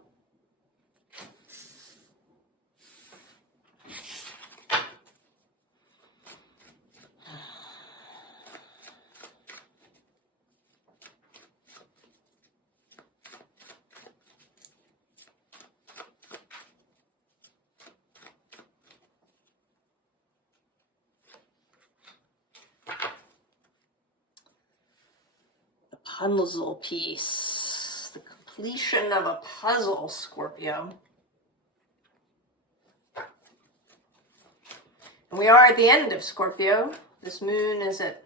Puzzle piece, the completion of a puzzle, Scorpio. And we are at the end of Scorpio. This moon is at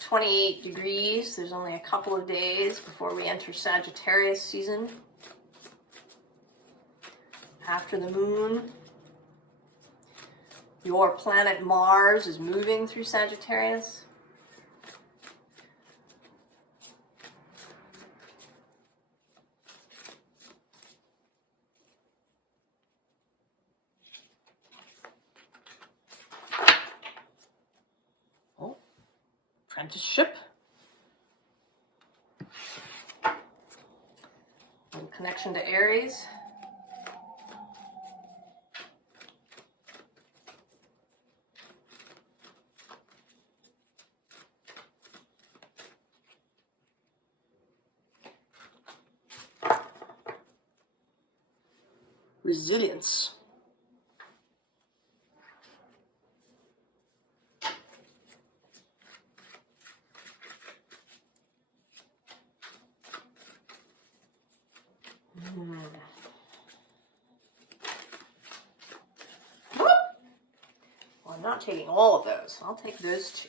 28 degrees. There's only a couple of days before we enter Sagittarius season. After the moon, Your planet Mars is moving through Sagittarius. Oh, apprenticeship. And connection to Aries. Resilience. Well, I'm not taking all of those. I'll take those two.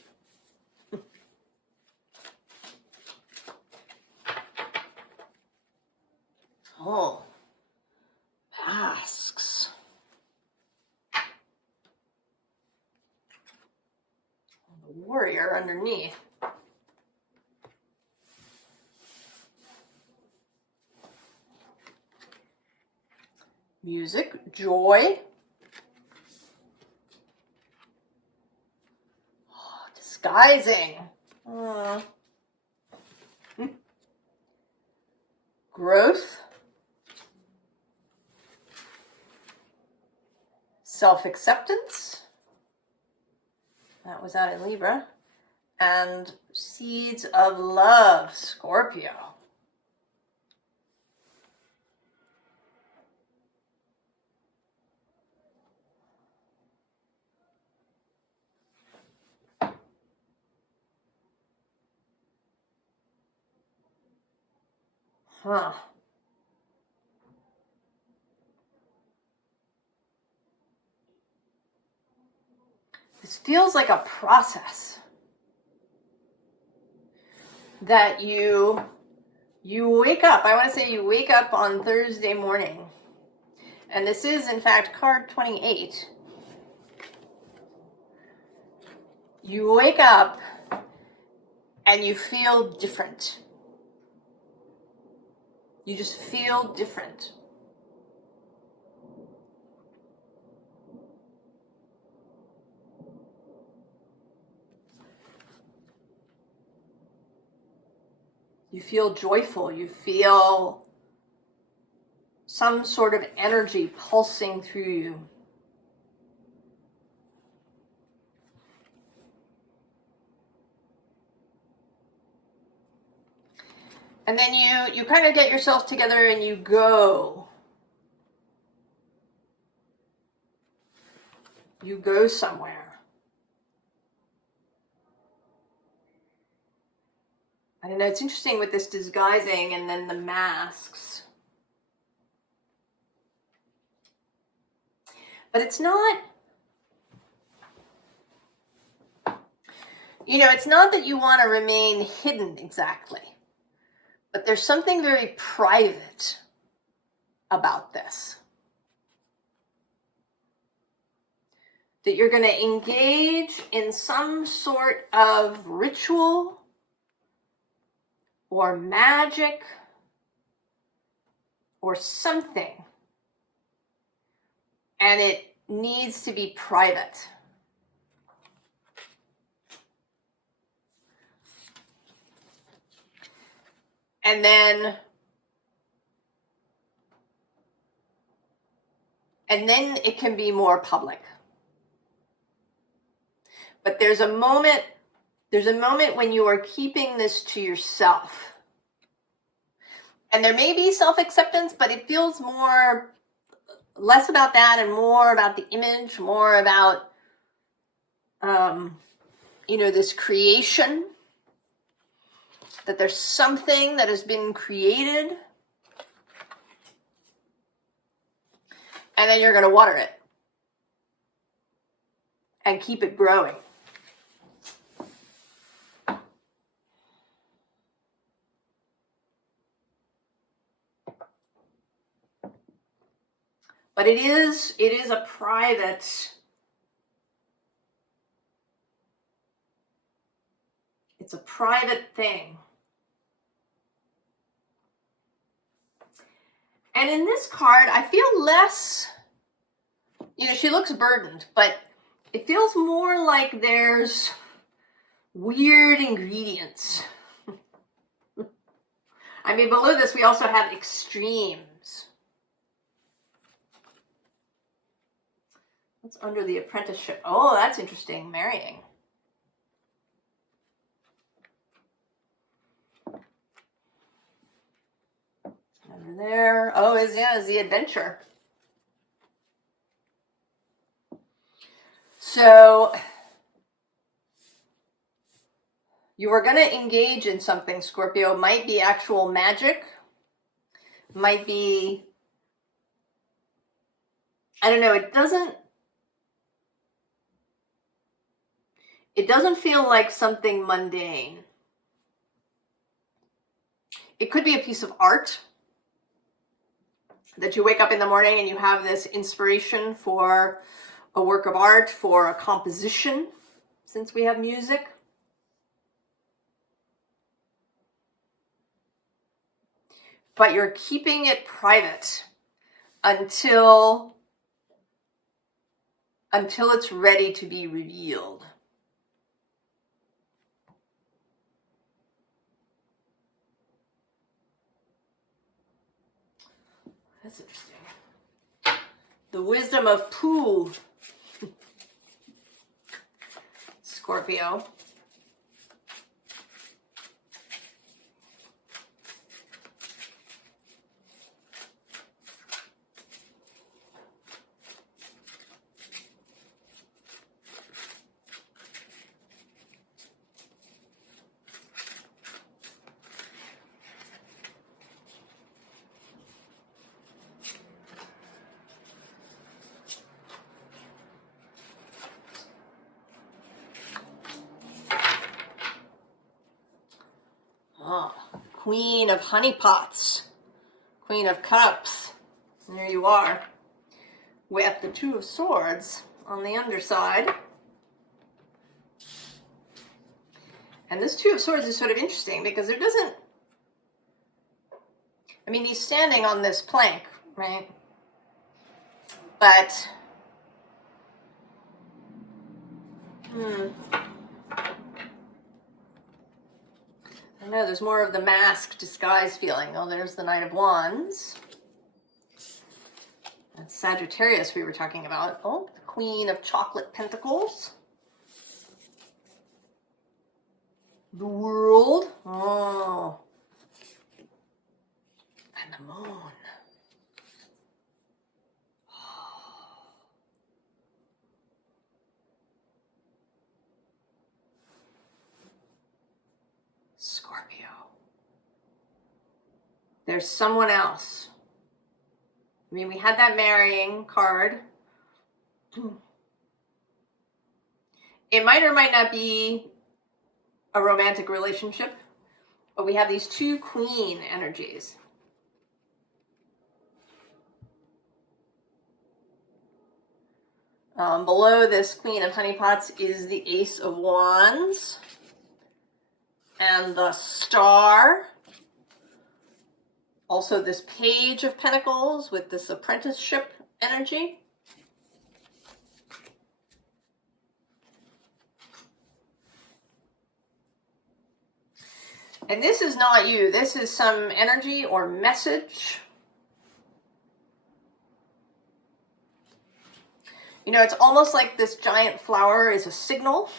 Oh, masks. The warrior underneath. Music, joy. Oh, disguising. Growth. Self-acceptance. That was out in Libra. And seeds of love, Scorpio. Huh. This feels like a process that you wake up. I want to say you wake up on Thursday morning. And this is, in fact, card 28. You wake up and you feel different. You just feel different. You feel joyful. You feel some sort of energy pulsing through you. And then you kind of get yourself together and you go. You go somewhere. I don't know, it's interesting with this disguising and then the masks. But it's not, it's not that you want to remain hidden exactly. But there's something very private about this. That you're going to engage in some sort of ritual or magic or something. And it needs to be private. And then it can be more public. But there's a moment when you are keeping this to yourself. And there may be self-acceptance, but it feels less about that and more about the image, more about, this creation. That there's something that has been created. And then you're going to water it. And keep it growing. But it is a private It's a private thing. And in this card, I feel less, you know, she looks burdened, but it feels more like there's weird ingredients. I mean, below this, we also have extremes. What's under the apprenticeship? Oh, that's interesting. Marrying. Over there. Oh, is the adventure. So you are going to engage in something, Scorpio. Might be actual magic. Might be, I don't know, it doesn't feel like something mundane. It could be a piece of art that you wake up in the morning and you have this inspiration for a work of art, for a composition, since we have music. But you're keeping it private until it's ready to be revealed. That's interesting. The wisdom of Pooh, Scorpio. Queen of honeypots, Queen of cups. And there you are with the Two of Swords on the underside. And this Two of Swords is sort of interesting because there doesn't, I mean, he's standing on this plank, right? But, I know there's more of the mask disguise feeling. Oh, there's the Knight of Wands. That's Sagittarius we were talking about. Oh, the Queen of Chocolate Pentacles. The World. Oh. And the Moon. Scorpio. There's someone else. I mean, we had that marrying card. It might or might not be a romantic relationship, but we have these two queen energies. Below this Queen of Honeypots is the Ace of Wands and the Star. Also this Page of Pentacles with this apprenticeship energy. And this is not you. This is some energy or message. You know, it's almost like this giant flower is a signal.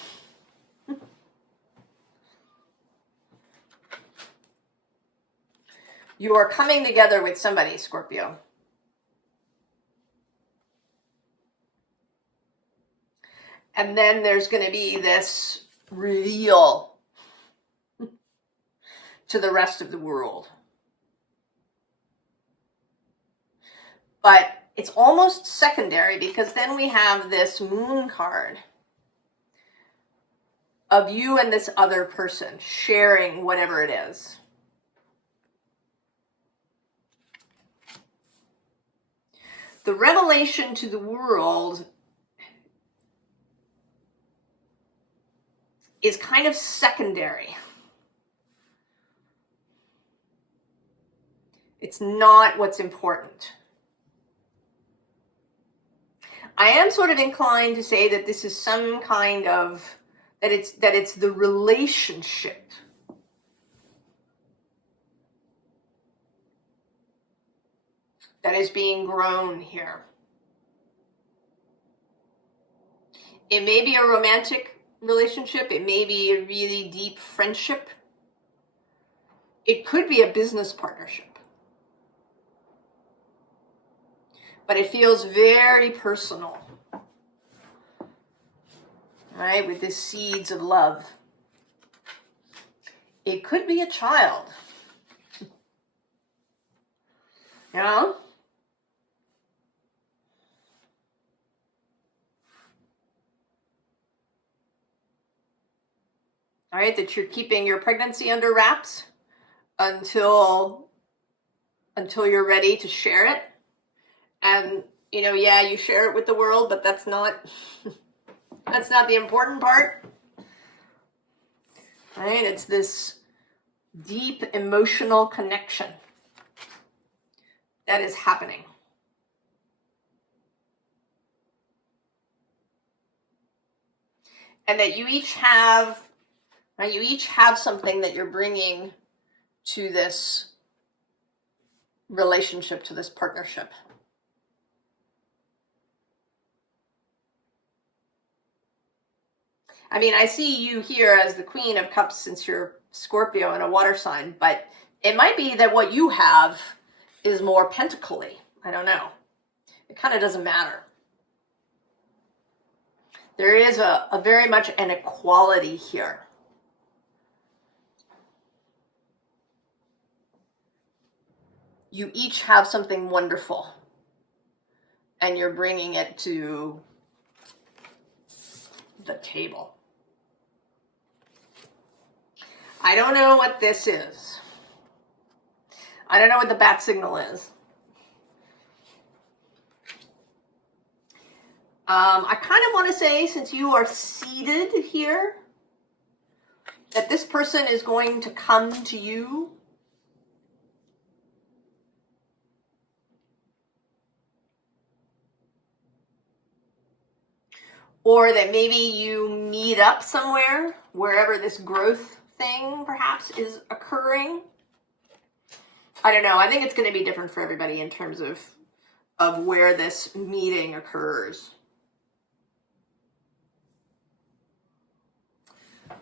You are coming together with somebody, Scorpio. And then there's going to be this reveal to the rest of the world. But it's almost secondary because then we have this Moon card of you and this other person sharing whatever it is. The revelation to the world is kind of secondary. It's not what's important. I am sort of inclined to say that this is some kind of, that it's the relationship that is being grown here. It may be a romantic relationship. It may be a really deep friendship. It could be a business partnership. But it feels very personal, right? With the seeds of love. It could be a child. You know? All right, that you're keeping your pregnancy under wraps until you're ready to share it. And, you know, yeah, you share it with the world, but that's not the important part. Right? It's this deep emotional connection that is happening. And that you each have, right, you each have something that you're bringing to this relationship, to this partnership. I mean, I see you here as the Queen of Cups since you're Scorpio and a water sign, but it might be that what you have is more pentacly. I don't know. It kind of doesn't matter. There is a very much an equality here. You each have something wonderful, and you're bringing it to the table. I don't know what this is. I don't know what the bat signal is. I kind of want to say, since you are seated here, that this person is going to come to you. Or that maybe you meet up somewhere, wherever this growth thing perhaps is occurring. I don't know. I think it's going to be different for everybody in terms of where this meeting occurs. I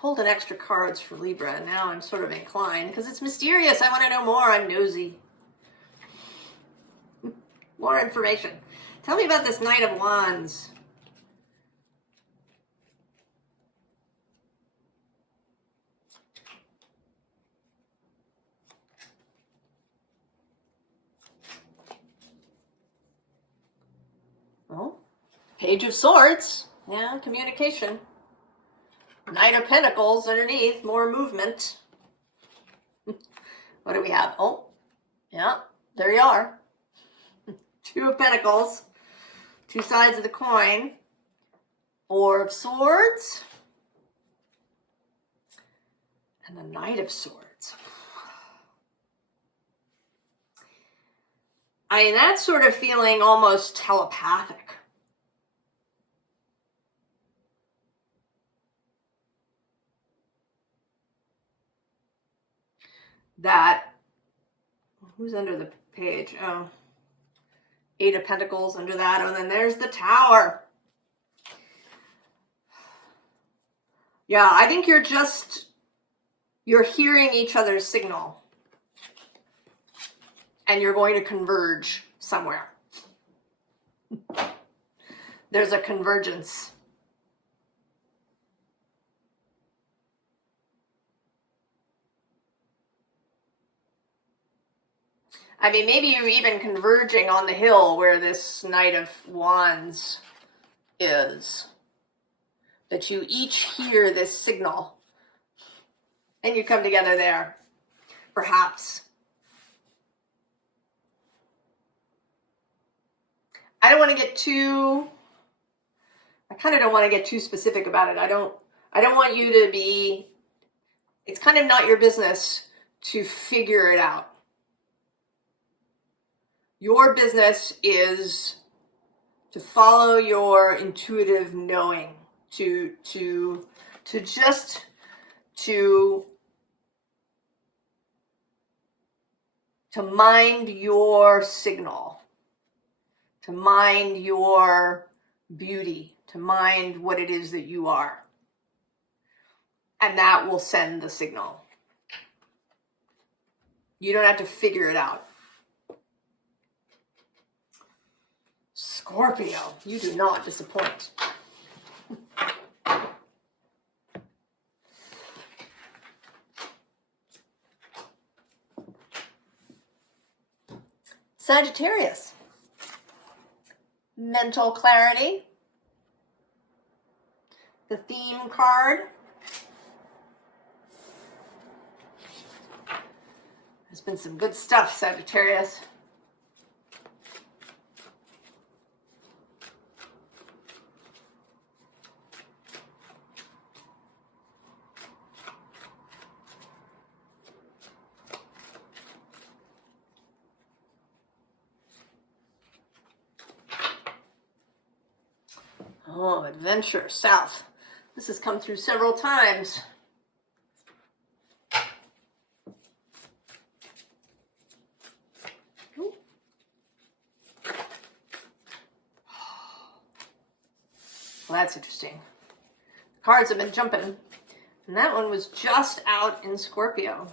pulled an extra cards for Libra, and now I'm sort of inclined because it's mysterious. I want to know more. I'm nosy. More information. Tell me about this Knight of Wands. Well, Page of Swords. Yeah, communication. Knight of Pentacles underneath. More movement. What do we have? Oh, yeah, there you are. Two of Pentacles. Two sides of the coin. Four of Swords. And the Knight of Swords. I mean, that's sort of feeling almost telepathic. That, who's under the page? Oh, Eight of Pentacles under that. And then there's the Tower. Yeah, I think you're hearing each other's signal. And you're going to converge somewhere. There's a convergence. I mean, maybe you're even converging on the hill where this Knight of Wands is. That you each hear this signal. And you come together there. Perhaps. I don't want to get too, I kind of don't want to get too specific about it. I don't I don't want you to be, it's kind of not your business to figure it out. Your business is to follow your intuitive knowing, to mind your signal, to mind your beauty, to mind what it is that you are. And that will send the signal. You don't have to figure it out. Scorpio, you do not disappoint. Sagittarius, mental clarity. The theme card. There's been some good stuff, Sagittarius. Oh, adventure, south. This has come through several times. Ooh. Well, that's interesting. The cards have been jumping. And that one was just out in Scorpio.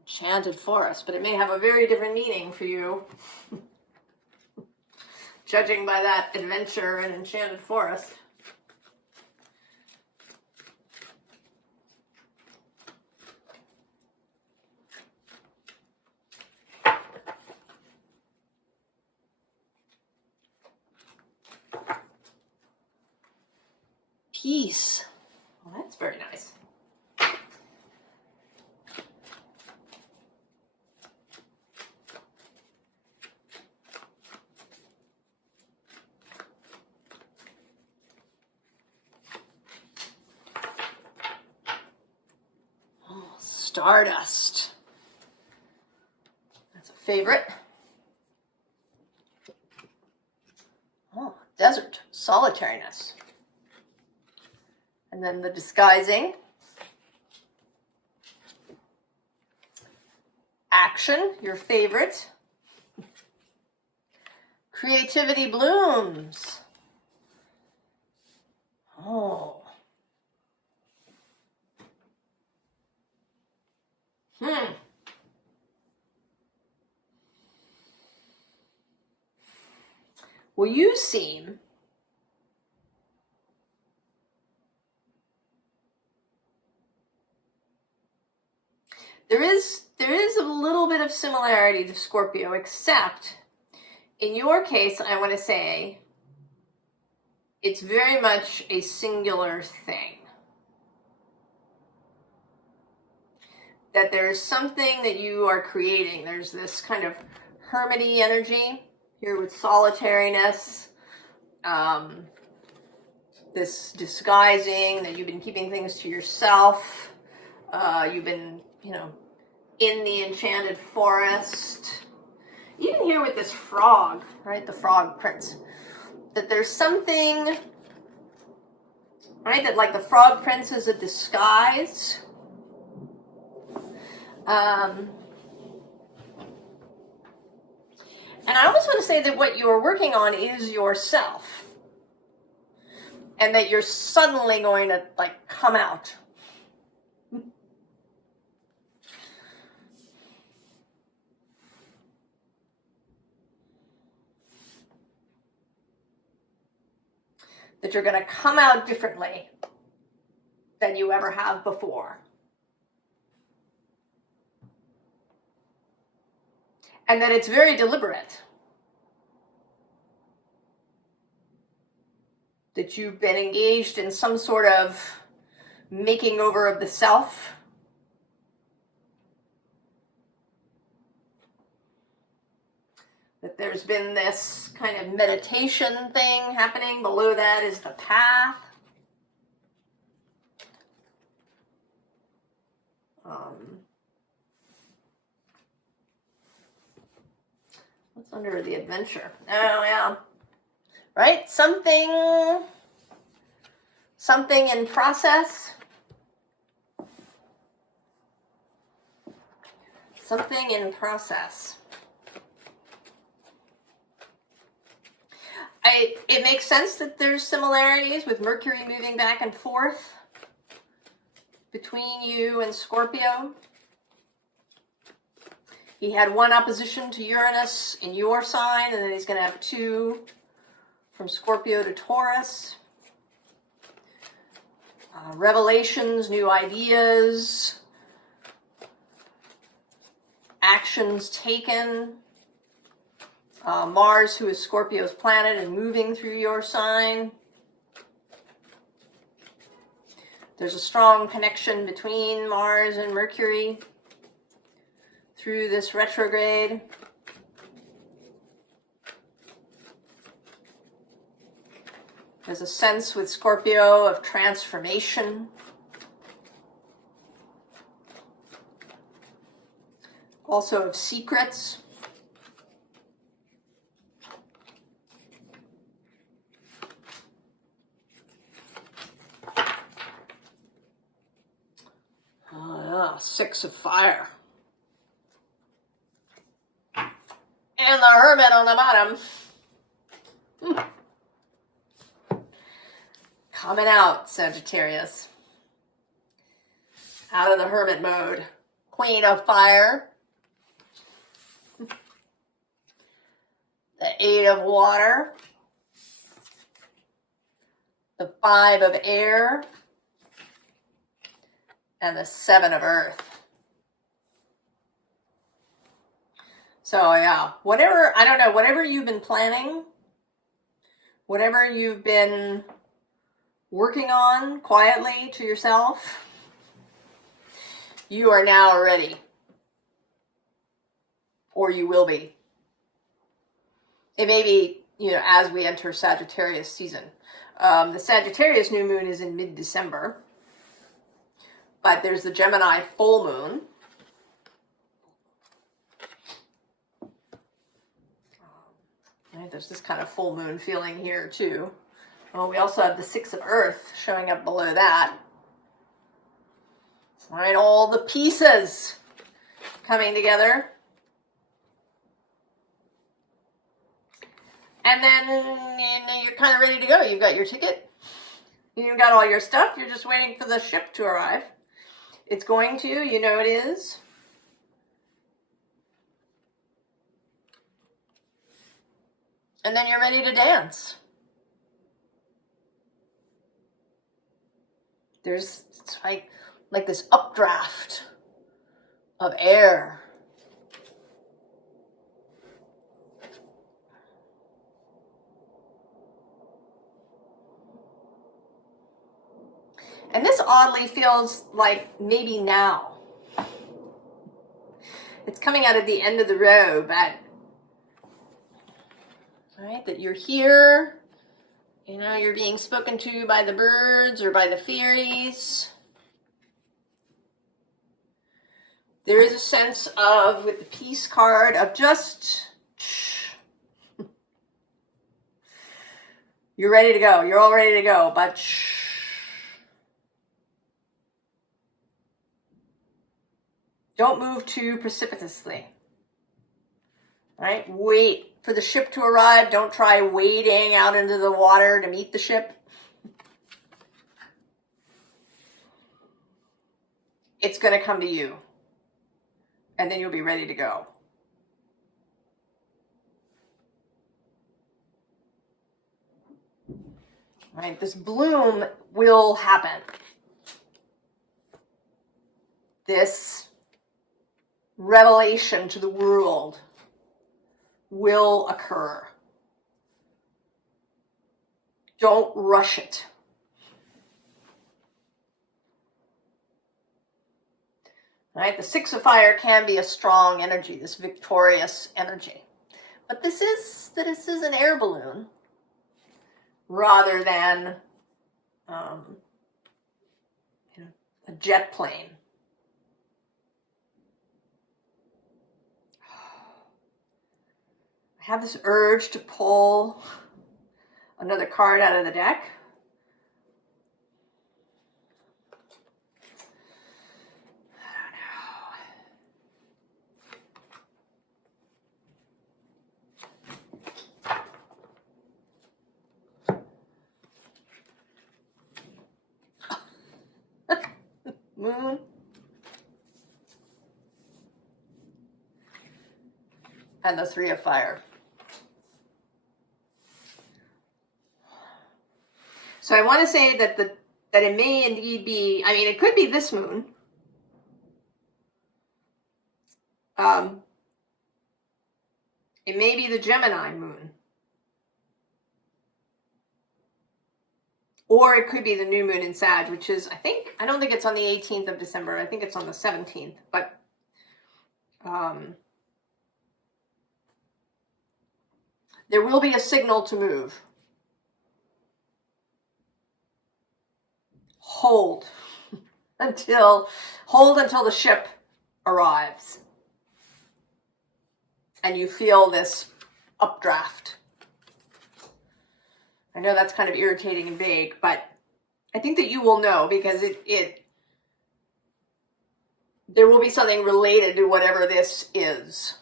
Enchanted forest, but it may have a very different meaning for you. Judging by that adventure in enchanted forest. Peace. Well, that's very nice. Stardust. That's a favorite. Oh, desert. Solitariness. And then the disguising. Action, your favorite. Creativity blooms. Oh. Well, you seem there is a little bit of similarity to Scorpio, except in your case, I want to say it's very much a singular thing. That there's something that you are creating. There's this kind of hermity energy here with solitariness, this disguising, that you've been keeping things to yourself. You've been, in the enchanted forest. Even here with this frog, right? The frog prince. That there's something, right? That like the frog prince is a disguise. And I almost want to say that what you're working on is yourself. And that you're suddenly going to come out. That you're going to come out differently than you ever have before. And that it's very deliberate. That you've been engaged in some sort of making over of the self. that there's been this kind of meditation thing happening. Below that is the path. What's under the adventure? Oh, yeah. Right? Something in process. Something in process. It makes sense that there's similarities with Mercury moving back and forth between you and Scorpio. He had one opposition to Uranus in your sign, and then he's going to have two from Scorpio to Taurus. Revelations, new ideas, actions taken. Mars, who is Scorpio's planet, and moving through your sign. There's a strong connection between Mars and Mercury through this retrograde. There's a sense with Scorpio of transformation. Also of secrets. Six of Fire. And the Hermit on the bottom. Coming out, Sagittarius. Out of the Hermit mode. Queen of Fire. The Eight of Water. The Five of Air. And the Seven of Earth. So yeah, whatever, I don't know, whatever you've been planning, whatever you've been working on quietly to yourself, you are now ready. Or you will be. It may be, as we enter Sagittarius season. The Sagittarius new moon is in mid-December. But there's the Gemini full moon. Right, there's this kind of full moon feeling here too. Oh, we also have the Six of Earth showing up below that. All right, all the pieces coming together. And then you're kind of ready to go. You've got your ticket. You've got all your stuff. You're just waiting for the ship to arrive. It's going to, it is. And then you're ready to dance. It's like this updraft of air. And this oddly feels like maybe now. It's coming out at the end of the row, but right, that you're here, you're being spoken to by the birds or by the fairies. There is a sense of, with the Peace card, of just, you're ready to go. You're all ready to go, but don't move too precipitously. Right? Wait for the ship to arrive. Don't try wading out into the water to meet the ship. It's going to come to you. And then you'll be ready to go. Right? This bloom will happen. This revelation to the world will occur. Don't rush it. Right? The Six of Fire can be a strong energy, this victorious energy. But this is an air balloon rather than you know, a jet plane. I have this urge to pull another card out of the deck. Moon. And the Three of Fire. So I want to say that that it may indeed be, I mean, it could be this moon. It may be the Gemini moon. Or it could be the new moon in Sag, which is, I don't think it's on the 18th of December. I think it's on the 17th. But there will be a signal to move. Hold until the ship arrives. And you feel this updraft. I know that's kind of irritating and vague, but I think that you will know because there will be something related to whatever this is.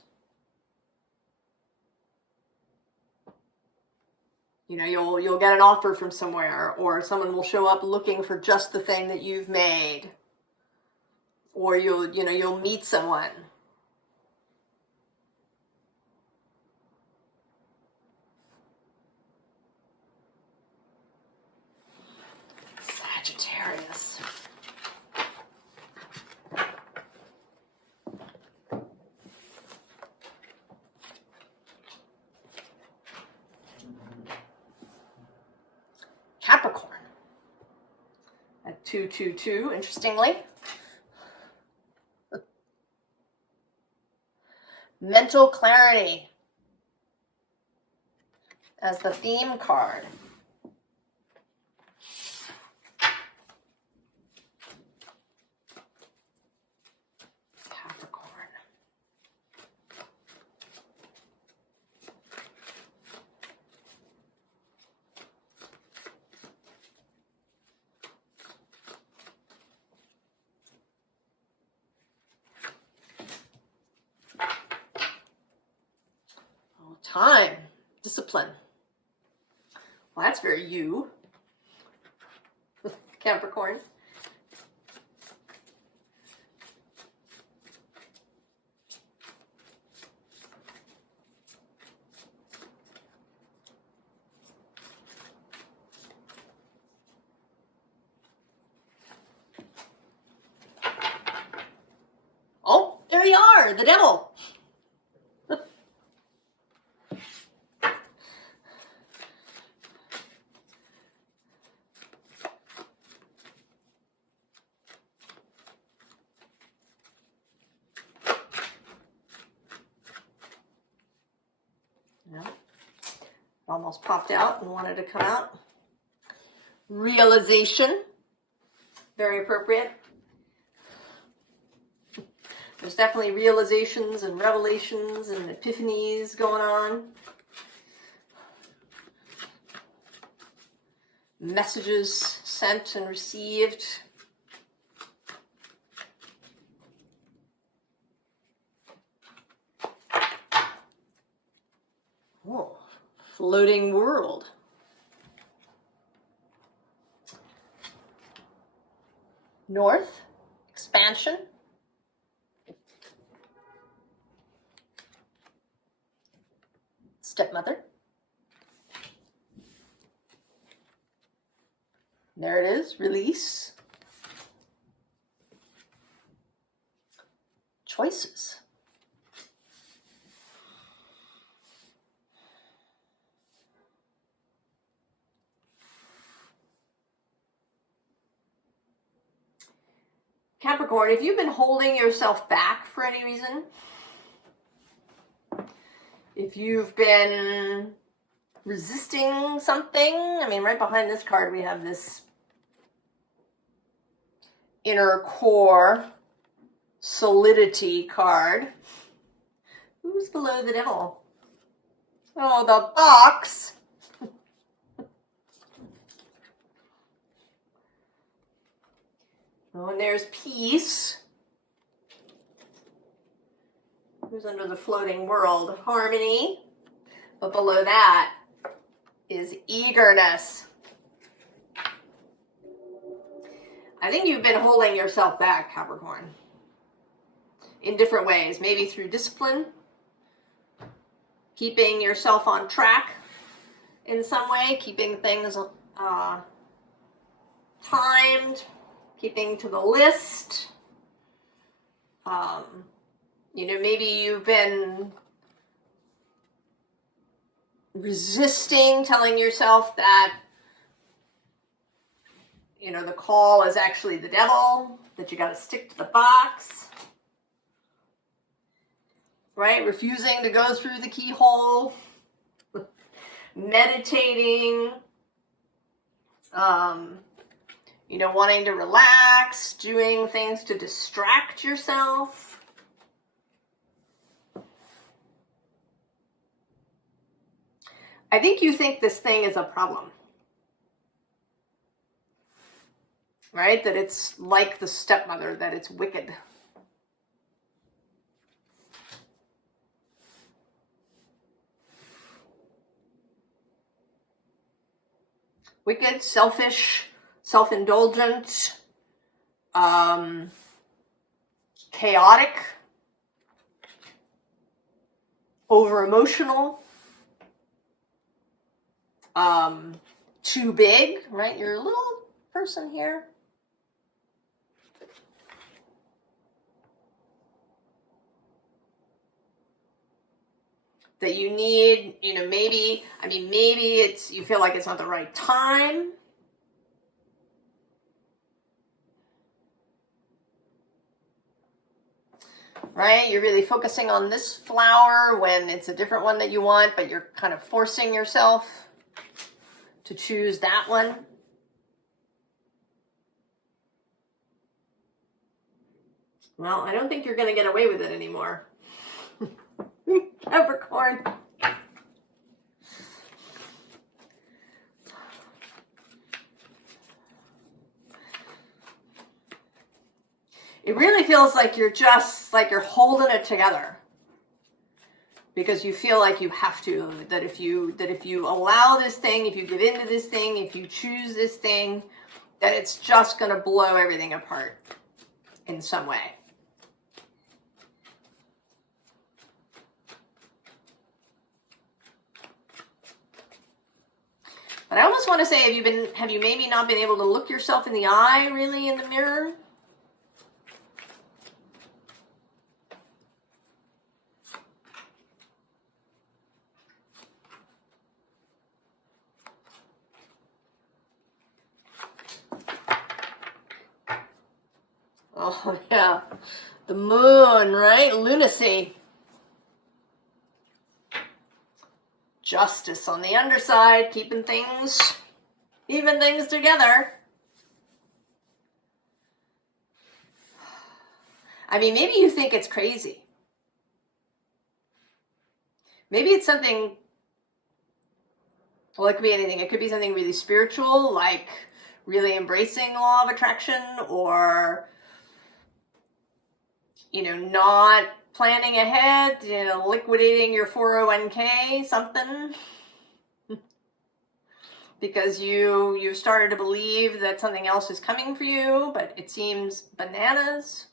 You know, you'll get an offer from somewhere, or someone will show up looking for just the thing that you've made. Or you'll meet someone. Sagittarius. Capricorn at 222, interestingly. Mental clarity as the theme card. Capricorn. Time, discipline. Well, that's very you, Capricorn. Oh, there you are, the devil. Almost popped out and wanted to come out. Realization. Very appropriate. There's definitely realizations and revelations and epiphanies going on. Messages sent and received. Oh, floating world. North, expansion. Stepmother. There it is, release. Choices. Capricorn, if you've been holding yourself back for any reason, If you've been resisting something, I mean, right behind this card, we have this inner core solidity card. Who's below the devil? Oh, the box. Oh, and there's peace. Who's under the floating world? Harmony. But below that is eagerness. I think you've been holding yourself back, Capricorn, in different ways. Maybe through discipline, keeping yourself on track in some way, keeping things timed, keeping to the list. You know, maybe you've been resisting, telling yourself that, you know, the call is actually the devil, that you got to stick to the box, right? Refusing to go through the keyhole, meditating, you know, wanting to relax, doing things to distract yourself. I think you think this thing is a problem, right? That it's like the stepmother, that it's wicked. Wicked, selfish, self-indulgent, chaotic, over-emotional, too big, right? You're a little person here. That you need, you know, maybe it's, you feel like it's not the right time. Right? You're really focusing on this flower when it's a different one that you want, but you're kind of forcing yourself to choose that one. Well, I don't think you're going to get away with it anymore. Capricorn. It really feels like you're just, like you're holding it together. Because you feel like you have to, that if you allow this thing, if you get into this thing, if you choose this thing, that it's just going to blow everything apart in some way. But I almost want to say, have you maybe not been able to look yourself in the eye really in the mirror? Oh yeah, the moon, right? Lunacy. Justice on the underside, keeping things together. I mean, maybe you think it's crazy. Maybe it's something, well, it could be anything. It could be something really spiritual, like really embracing law of attraction, or, you know, not planning ahead, you know, liquidating your 401k, something. Because you've started to believe that something else is coming for you, but it seems bananas.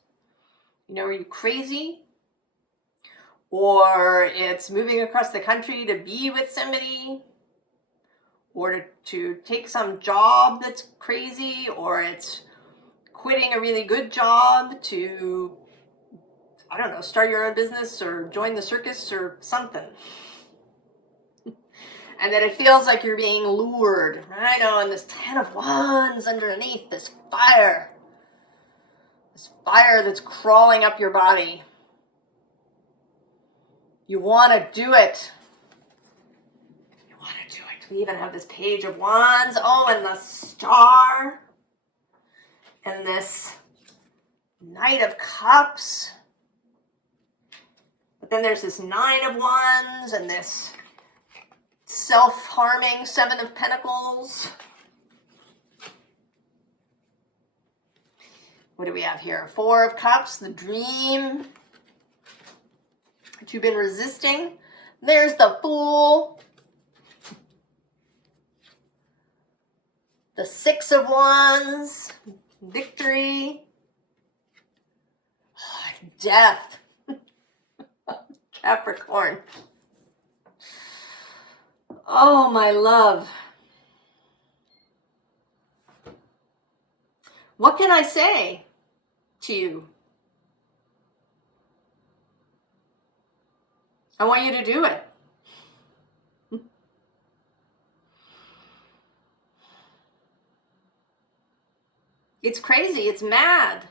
You know, are you crazy? Or it's moving across the country to be with somebody, or to take some job that's crazy, or it's quitting a really good job to, I don't know, start your own business or join the circus or something. And that it feels like you're being lured, I know, and this 10 of Wands underneath, this fire that's crawling up your body. You want to do it. You want to do it. We even have this Page of Wands. Oh, and the Star. And this Knight of Cups. But then there's this Nine of Wands and this self-harming Seven of Pentacles. What do we have here? Four of Cups, the dream that you've been resisting. There's the Fool. The Six of Wands, victory. Oh, death. Capricorn. Oh, my love. What can I say to you? I want you to do it. It's crazy. It's mad.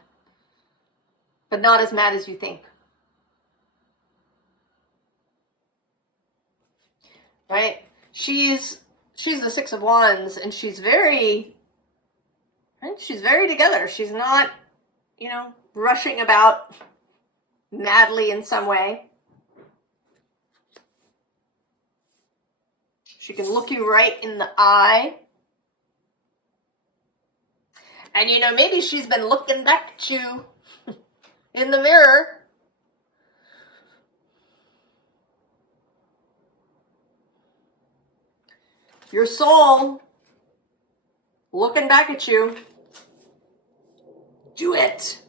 But not as mad as you think. Right? She's the Six of Wands, and she's very together. She's not, rushing about madly in some way. She can look you right in the eye. And maybe she's been looking back at you in the mirror. Your soul looking back at you. Do it.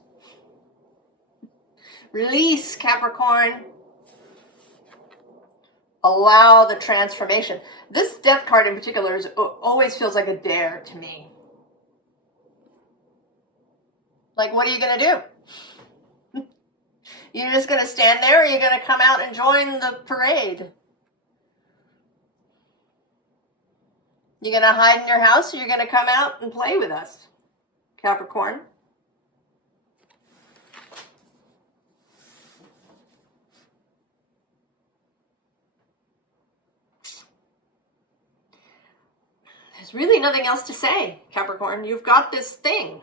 Release, Capricorn. Allow the transformation. This Death card in particular always feels like a dare to me. Like, what are you going to do? You're just going to stand there, or you're going to come out and join the parade? You're going to hide in your house, or you're going to come out and play with us, Capricorn? There's really nothing else to say, Capricorn. You've got this thing.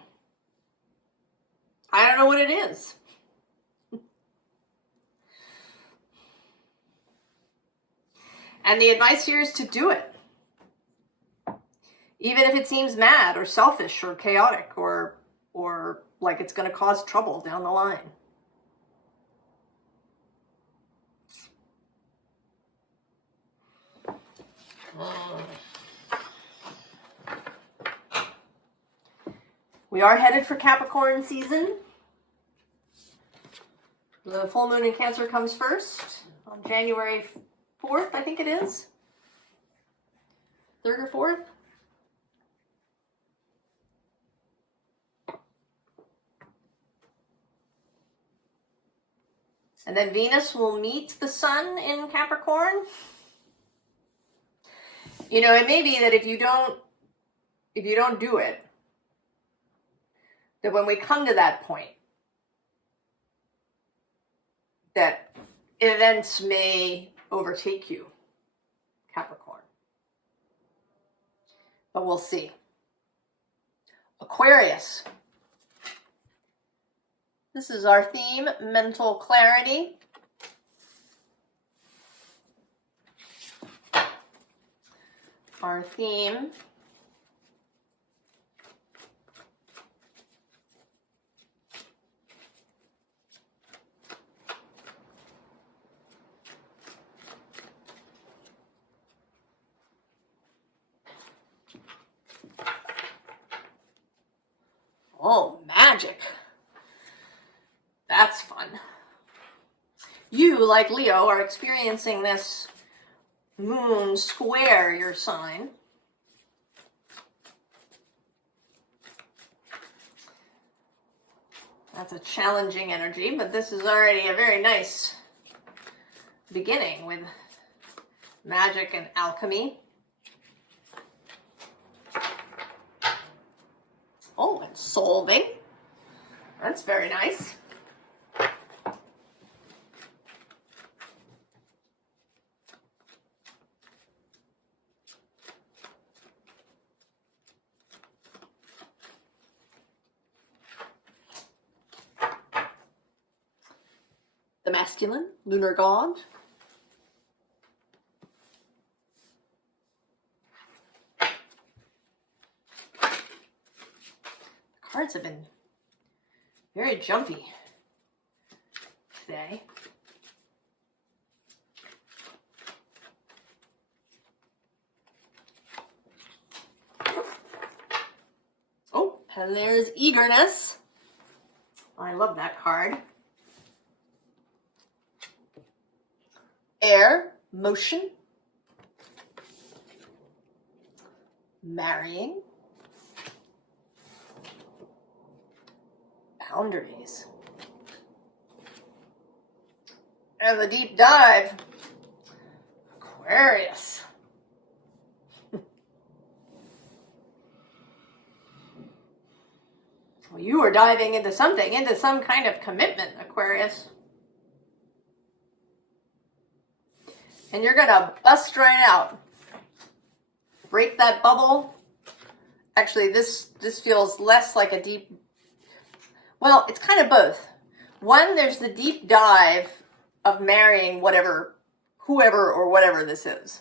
I don't know what it is. And the advice here is to do it. Even if it seems mad or selfish or chaotic or like it's going to cause trouble down the line. We are headed for Capricorn season. The full moon in Cancer comes first on January 4th, I think it is. 3rd or 4th. And then Venus will meet the sun in Capricorn. It may be that if you don't do it, that when we come to that point, that events may overtake you, Capricorn. But we'll see. Aquarius. This is our theme, mental clarity. Our theme. Oh, magic. That's fun. You, like Leo, are experiencing this moon square your sign. That's a challenging energy, but this is already a very nice beginning with magic and alchemy. Oh, and solving. That's very nice. the masculine, lunar god. Cards have been very jumpy today. Oh, and there's eagerness. I love that card. Air, motion, marrying, boundaries, and the deep dive, Aquarius. Well, you are diving into something, into some kind of commitment, Aquarius. And you're gonna bust right out. Break that bubble. Actually, this feels less like a deep, well, it's kind of both. One, there's the deep dive of marrying whatever, whoever or whatever this is.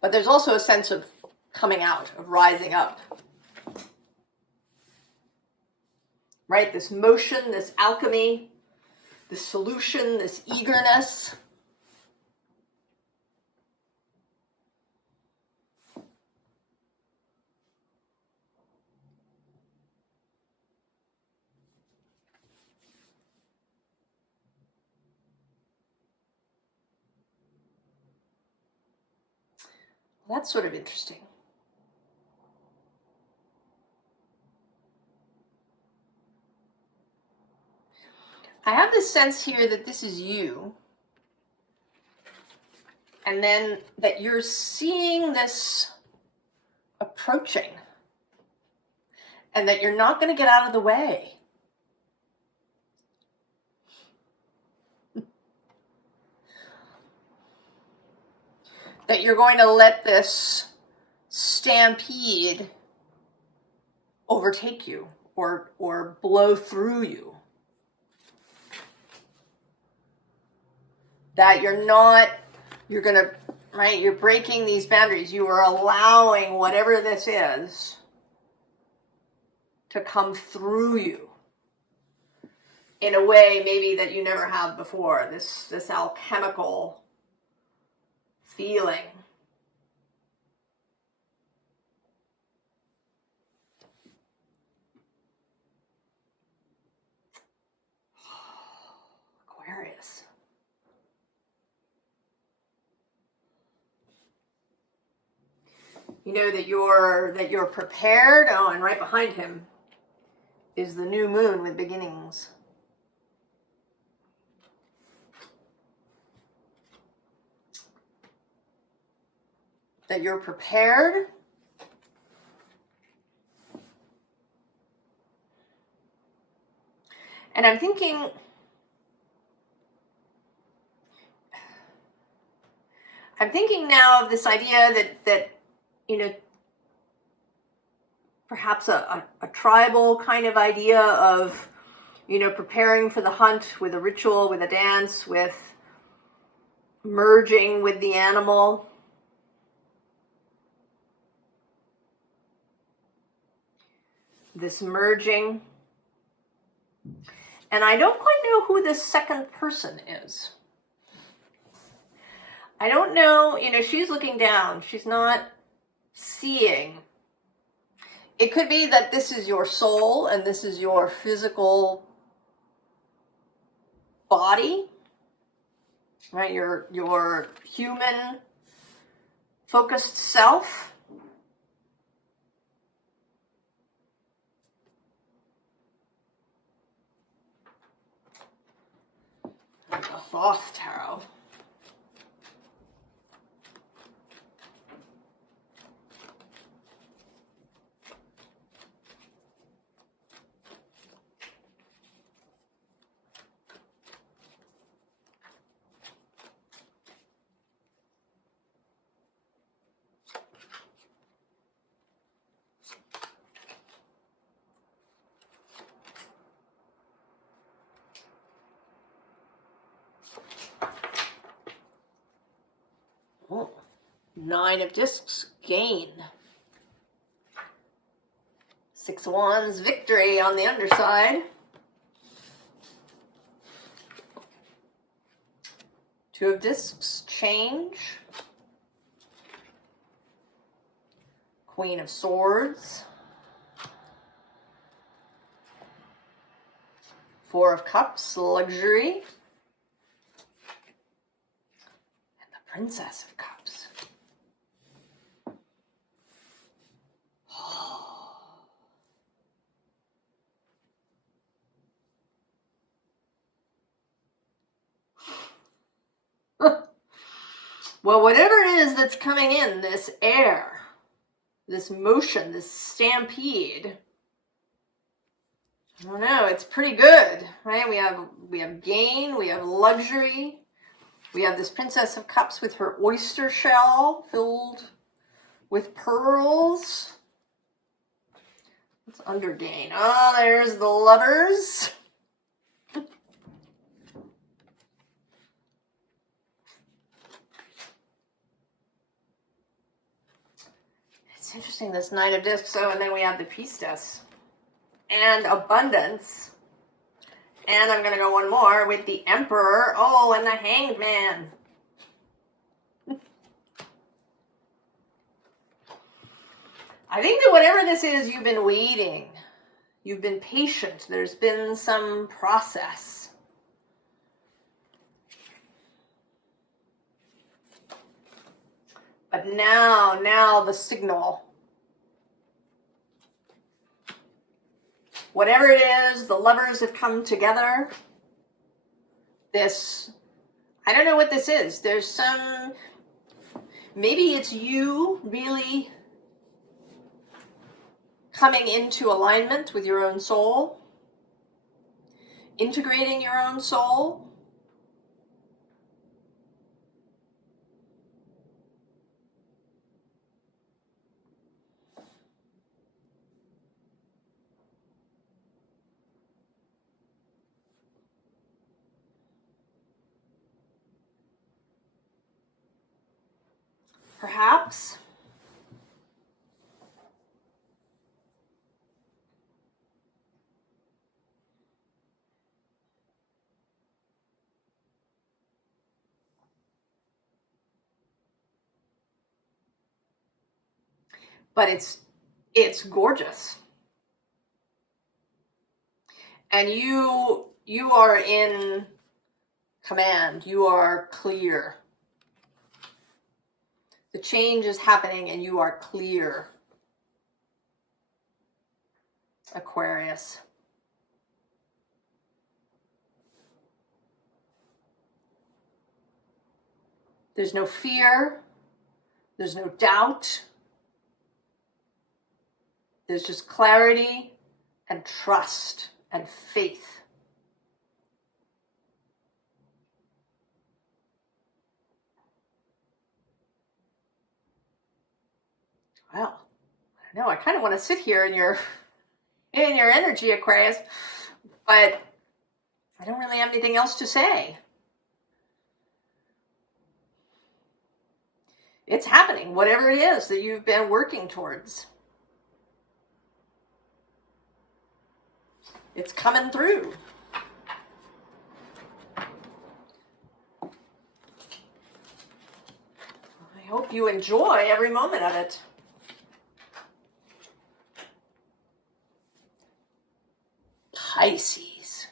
But there's also a sense of coming out, of rising up. Right? This motion, this alchemy, this solution, this eagerness. That's sort of interesting. I have this sense here that this is you, and then that you're seeing this approaching, and that you're not going to get out of the way. That you're going to let this stampede overtake you or blow through you. That you're gonna, right, you're breaking these boundaries. You are allowing whatever this is to come through you in a way maybe that you never have before. This alchemical feeling. Aquarius. You know that you're prepared. Oh, and right behind him is the new moon with beginnings. That you're prepared. And I'm thinking now of this idea that you know, perhaps a tribal kind of idea of, you know, preparing for the hunt with a ritual, with a dance, with merging with the animal. This merging. And I don't quite know who this second person is. I don't know, you know, she's looking down. She's not seeing. It could be that this is your soul and this is your physical body, right? Your human focused self. The Thoth Tarot. Nine of Discs, gain. Six of Wands, victory on the underside. Two of Discs, change. Queen of Swords. Four of Cups, luxury. And the Princess of Cups. Well, whatever it is that's coming in, this air, this motion, this stampede, I don't know, it's pretty good, right? We have gain, we have luxury, we have this Princess of Cups with her oyster shell filled with pearls. What's under gain? Oh, there's the Lovers. It's interesting, this Knight of Discs. Oh, and then we have the Priestess. And abundance. And I'm going to go one more with the Emperor. Oh, and the Hanged Man. I think that whatever this is, you've been waiting. You've been patient. There's been some process. But now the signal. Whatever it is, the Lovers have come together. This, I don't know what this is. There's some, maybe it's you really coming into alignment with your own soul, integrating your own soul. Perhaps. But it's gorgeous. And you are in command. You are clear. The change is happening and you are clear. Aquarius. There's no fear. There's no doubt. There's just clarity and trust and faith. Well, I don't know. I kind of want to sit here in your energy, Aquarius, but I don't really have anything else to say. It's happening, whatever it is that you've been working towards. It's coming through. I hope you enjoy every moment of it. Pisces.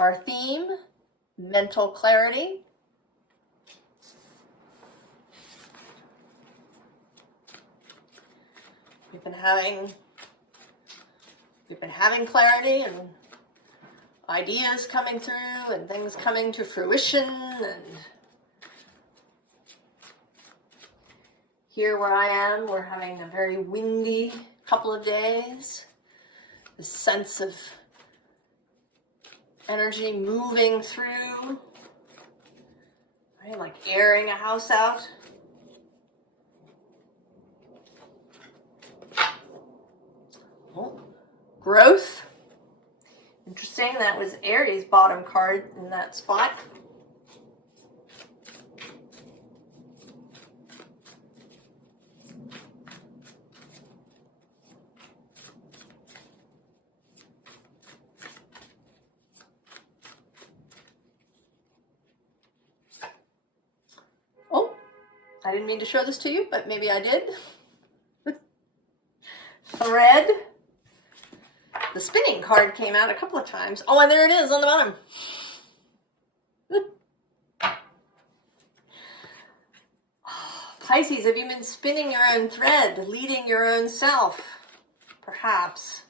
Our theme, mental clarity. We've been having clarity and ideas coming through and things coming to fruition, and here where I am, we're having a very windy couple of days. The sense of energy moving through, right? Like airing a house out. Oh, growth. Interesting, that was Aries' bottom card in that spot. I didn't mean to show this to you, but maybe I did. Thread. The spinning card came out a couple of times. Oh, and there it is on the bottom. Pisces, have you been spinning your own thread, leading your own self? Perhaps.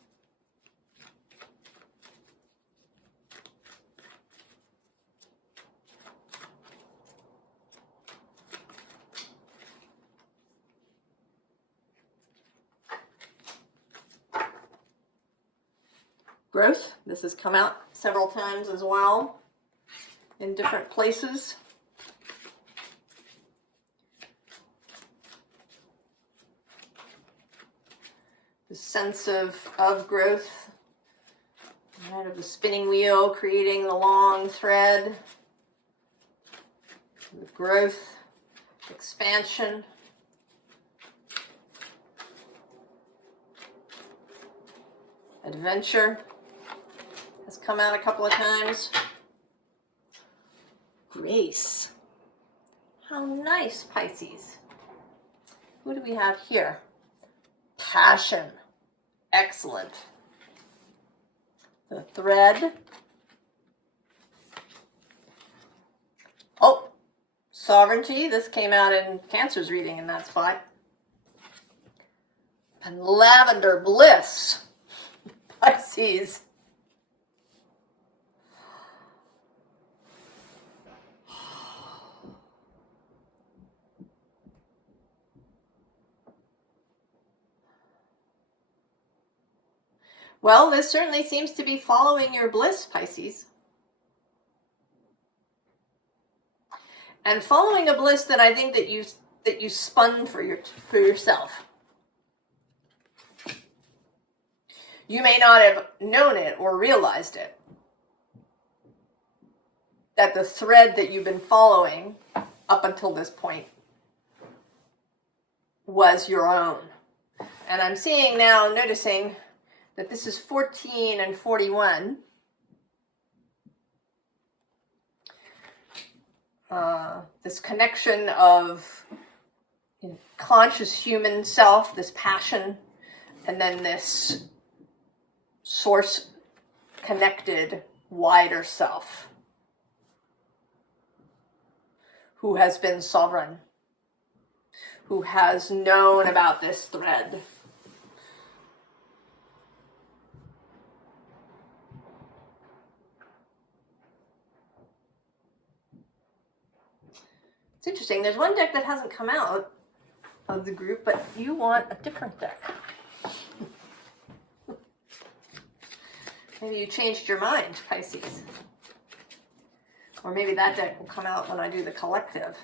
Growth. This has come out several times as well in different places. The sense of growth, right, of the spinning wheel creating the long thread, the growth, expansion. Adventure has come out a couple of times. Grace. How nice, Pisces. What do we have here? Passion. Excellent. The thread. Oh, sovereignty. This came out in Cancer's reading in that spot. And lavender bliss. Pisces. Well, this certainly seems to be following your bliss, Pisces. And following a bliss that I think that you spun for yourself. You may not have known it or realized it. That the thread that you've been following up until this point was your own. And I'm seeing now, noticing that this is 14 and 41. This connection of conscious human self, this passion, and then this source connected wider self who has been sovereign, who has known about this thread. It's interesting, there's one deck that hasn't come out of the group, but you want a different deck. Maybe you changed your mind, Pisces. Or maybe that deck will come out when I do the collective.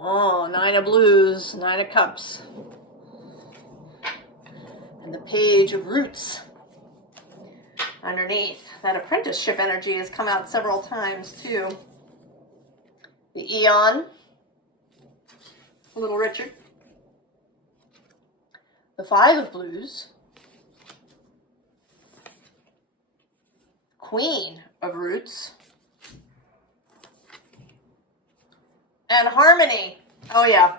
Oh, 9 of blues, 9 of cups. And the page of roots underneath. That apprenticeship energy has come out several times too. The Eon, Little Richard. The 5 of blues. Queen of roots. And harmony. Oh, yeah.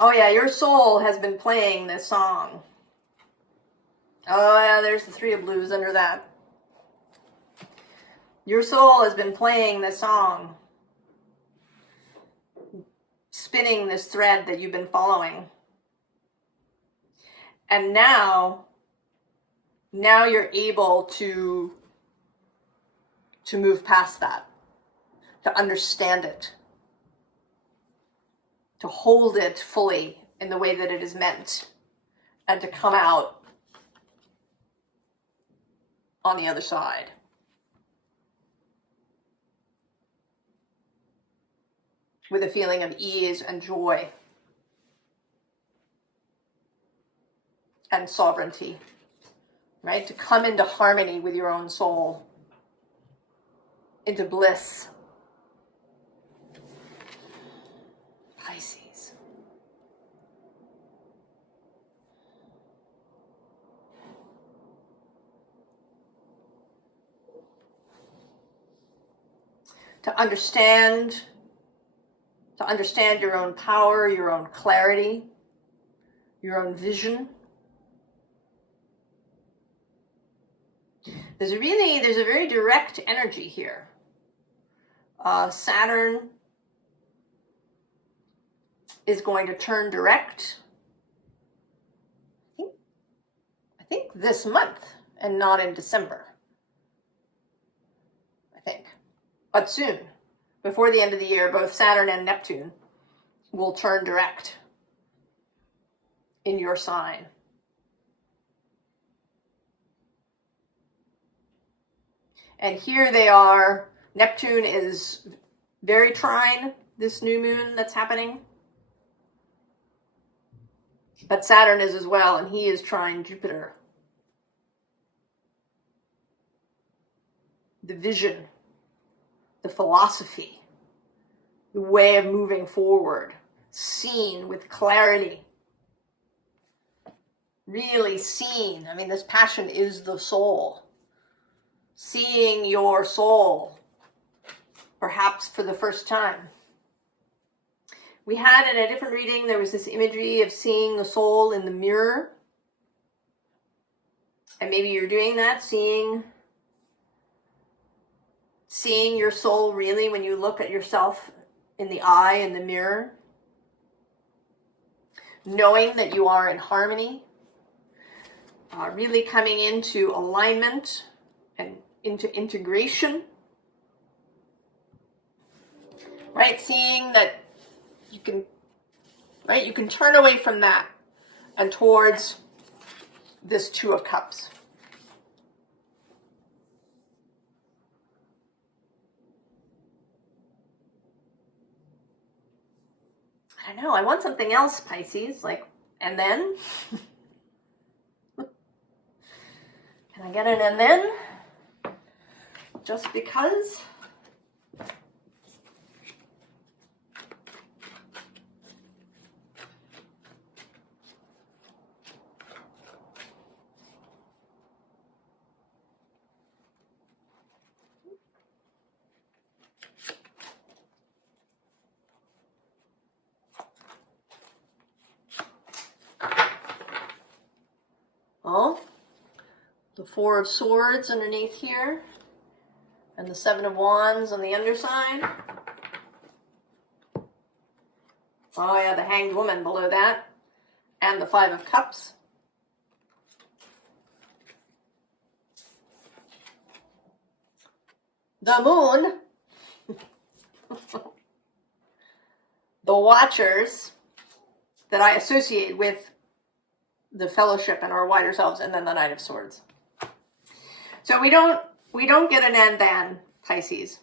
Oh, yeah, your soul has been playing this song. Oh, yeah, there's the 3 of blues under that. Your soul has been playing this song. Spinning this thread that you've been following. And now you're able to move past that, to understand it, to hold it fully in the way that it is meant, and to come out on the other side. with a feeling of ease and joy and sovereignty, right? To come into harmony with your own soul, into bliss. Pisces. To understand your own power, your own clarity, your own vision. There's a very direct energy here. Saturn is going to turn direct, I think this month, and not in December. I think. But soon, before the end of the year, both Saturn and Neptune will turn direct in your sign. And here they are. Neptune is very trine this new moon that's happening. But Saturn is as well, and he is trine Jupiter. The vision, the philosophy, the way of moving forward, seen with clarity. Really seen. I mean, this passion is the soul. Seeing your soul, perhaps for the first time. We had in a different reading, there was this imagery of seeing the soul in the mirror. And maybe you're doing that, seeing your soul really when you look at yourself in the eye, in the mirror. Knowing that you are in harmony. Really coming into alignment and into integration. Right? Seeing that you can turn away from that and towards this Two of Cups. I don't know, I want something else, Pisces, and then? Can I get an and then? Just because? Well, the Four of Swords underneath here, and the Seven of Wands on the underside. Oh yeah, the Hanged Woman below that, and the Five of Cups. The Moon. The Watchers that I associate with the Fellowship and our wider selves, and then the Knight of Swords. So we don't get an and then, Pisces.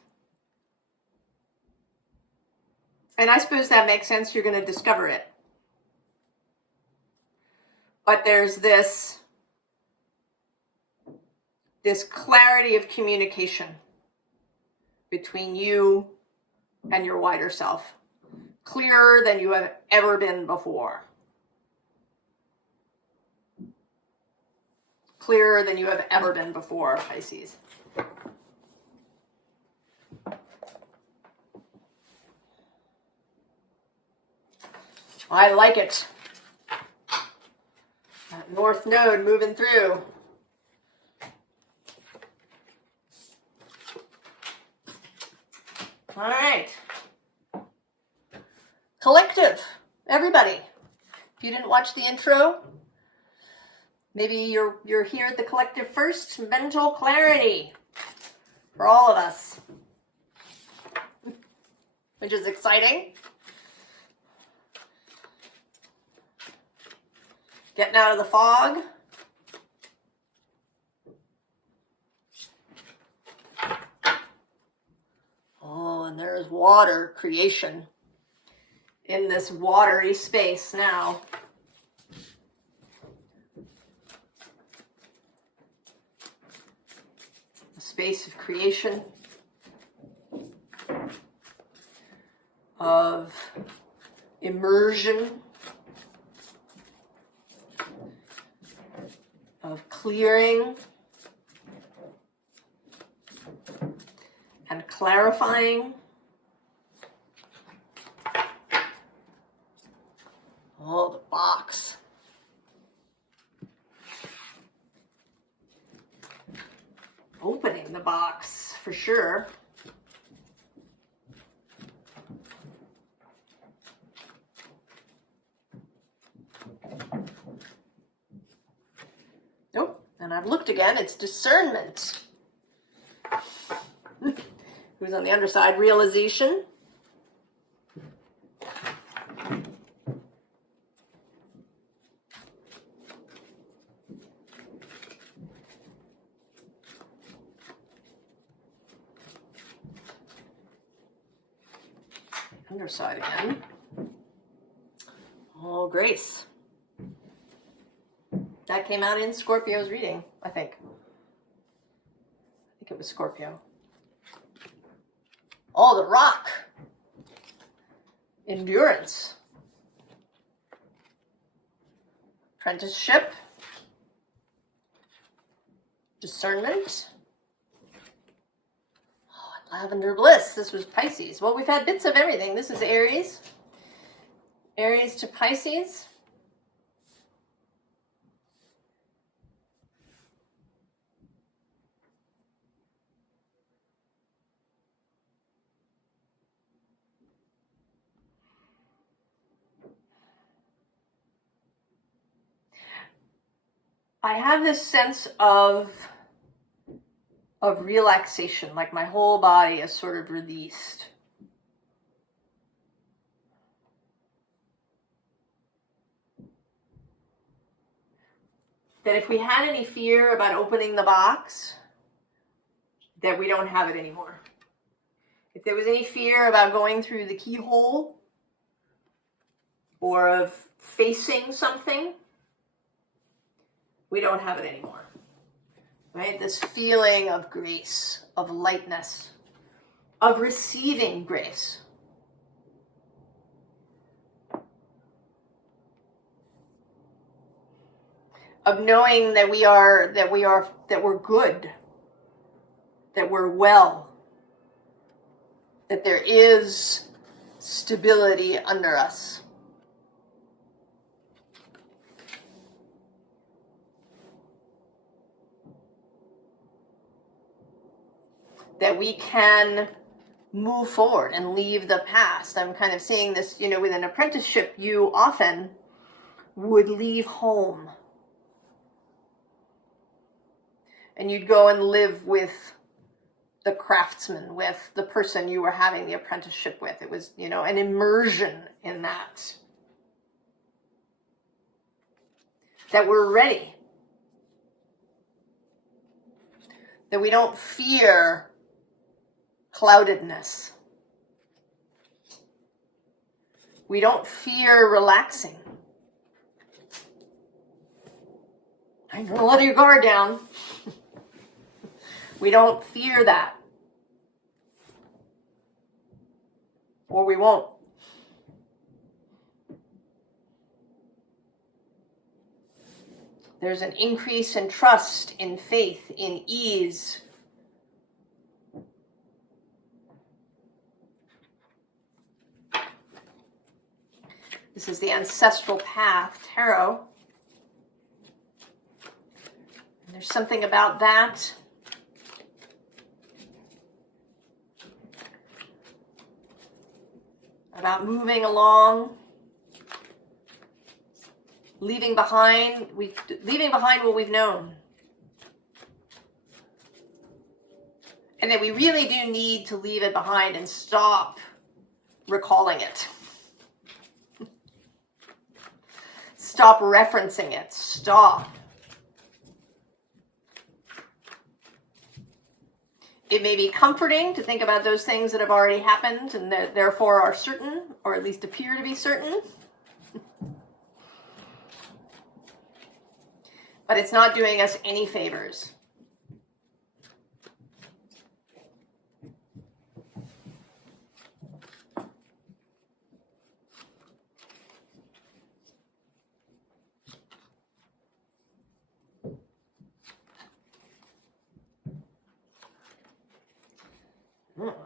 And I suppose that makes sense. You're going to discover it. But there's this clarity of communication between you and your wider self. Clearer than you have ever been before. Clearer than you have ever been before, Pisces. I like it. That North Node moving through. All right. Collective. Everybody. If you didn't watch the intro, maybe you're here at the collective first. Mental clarity for all of us, which is exciting. Getting out of the fog. Oh, and there's water, creation. in this watery space now. A space of creation, of immersion, of clearing and clarifying. Oh, the box. Opening the box, for sure. Nope, and I've looked again, it's discernment. Who's on the underside? Realization. Underside again. Oh, grace. That came out in Scorpio's reading, I think. I think it was Scorpio. Oh, the rock. Endurance. Apprenticeship. Discernment. Lavender bliss. This was Pisces. Well, we've had bits of everything. This is Aries. Aries to Pisces. I have this sense of relaxation, like my whole body is sort of released. That if we had any fear about opening the box, that we don't have it anymore. If there was any fear about going through the keyhole or of facing something, we don't have it anymore. Right? This feeling of grace, of lightness, of receiving grace. Of knowing that we're good, that we're well, that there is stability under us. That we can move forward and leave the past. I'm kind of seeing this, with an apprenticeship, you often would leave home. And you'd go and live with the craftsman, with the person you were having the apprenticeship with. It was, an immersion in that. That we're ready. That we don't fear cloudedness. We don't fear relaxing. I'm going to let your guard down. We don't fear that. Or we won't. There's an increase in trust, in faith, in ease. This is the Ancestral Path Tarot. And there's something about that. About moving along. Leaving behind what we've known. And that we really do need to leave it behind and stop recalling it. Stop referencing it. Stop. It may be comforting to think about those things that have already happened and that therefore are certain, or at least appear to be certain. But it's not doing us any favors.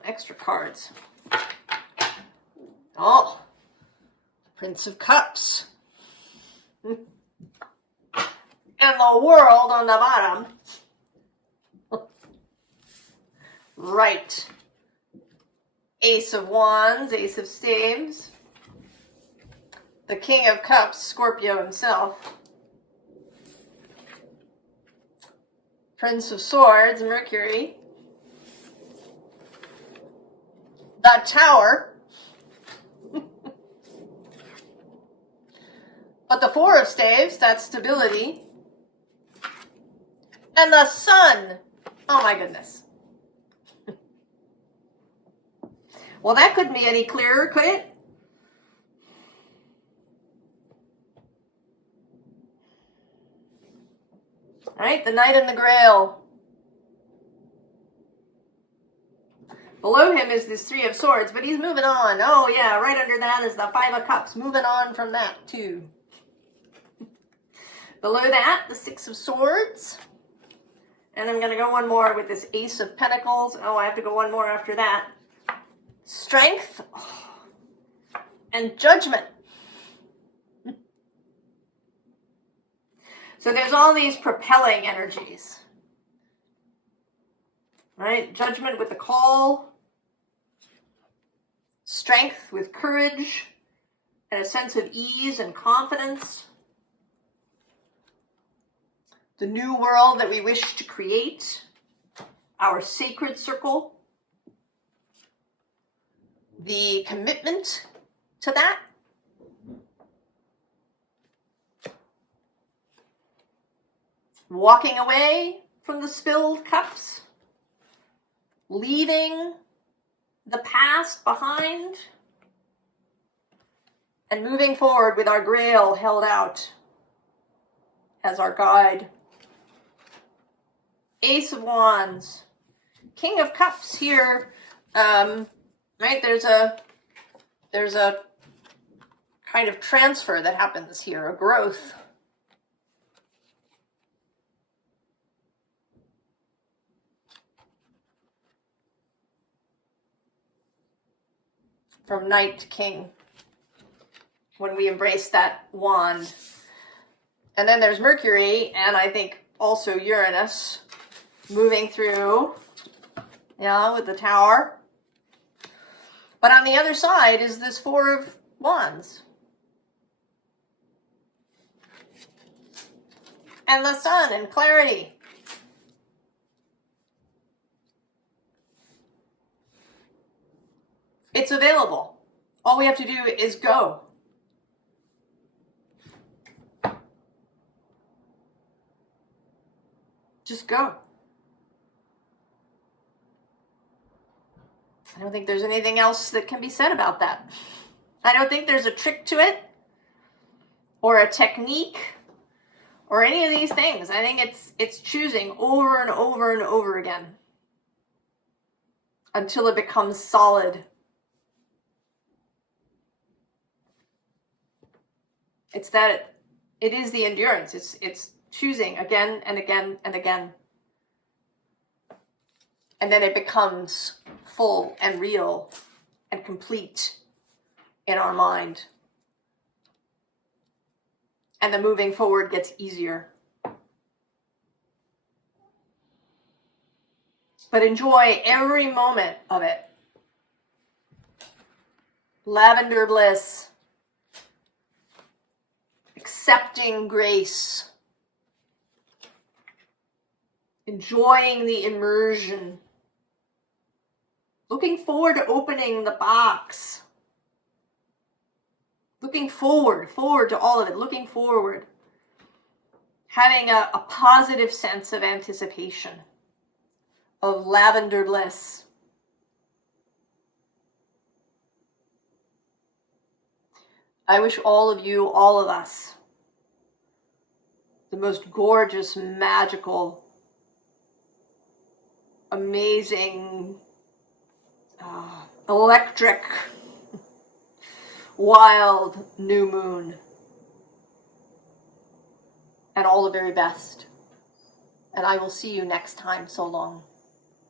Extra cards. Oh, Prince of Cups. And the World on the bottom. Right. Ace of Wands, Ace of Staves. The King of Cups, Scorpio himself. Prince of Swords, Mercury. The Tower. But the Four of Staves, that's stability. And the Sun. Oh my goodness. Well, that couldn't be any clearer, could it? All right, the Knight and the Grail. Below him is this Three of Swords, but he's moving on. Oh yeah, right under that is the Five of Cups. Moving on from that too. Below that, the Six of Swords. And I'm going to go one more with this Ace of Pentacles. Oh, I have to go one more after that. Strength and Judgment. So there's all these propelling energies. Right? Judgment with the call. Strength with courage and a sense of ease and confidence. The new world that we wish to create. Our sacred circle. The commitment to that. Walking away from the spilled cups. Leaving the past behind. And moving forward with our grail held out as our guide. Ace of Wands. King of Cups here. Right, there's a kind of transfer that happens here, a growth. From Knight to King, when we embrace that wand. And then there's Mercury, and I think also Uranus, moving through, with the Tower. But on the other side is this Four of Wands. And the Sun and clarity. It's available. All we have to do is go. Just go. I don't think there's anything else that can be said about that. I don't think there's a trick to it or a technique or any of these things. I think it's choosing over and over and over again until it becomes solid. It's that it is the endurance. It's choosing again and again and again. And then it becomes full and real and complete in our mind. And the moving forward gets easier. But enjoy every moment of it. Lavender bliss. Accepting grace. Enjoying the immersion. Looking forward to opening the box. Looking forward to all of it. Looking forward. Having a positive sense of anticipation. of lavender bliss. I wish all of you, all of us, the most gorgeous, magical, amazing, electric, wild new moon. And all the very best. And I will see you next time. So long.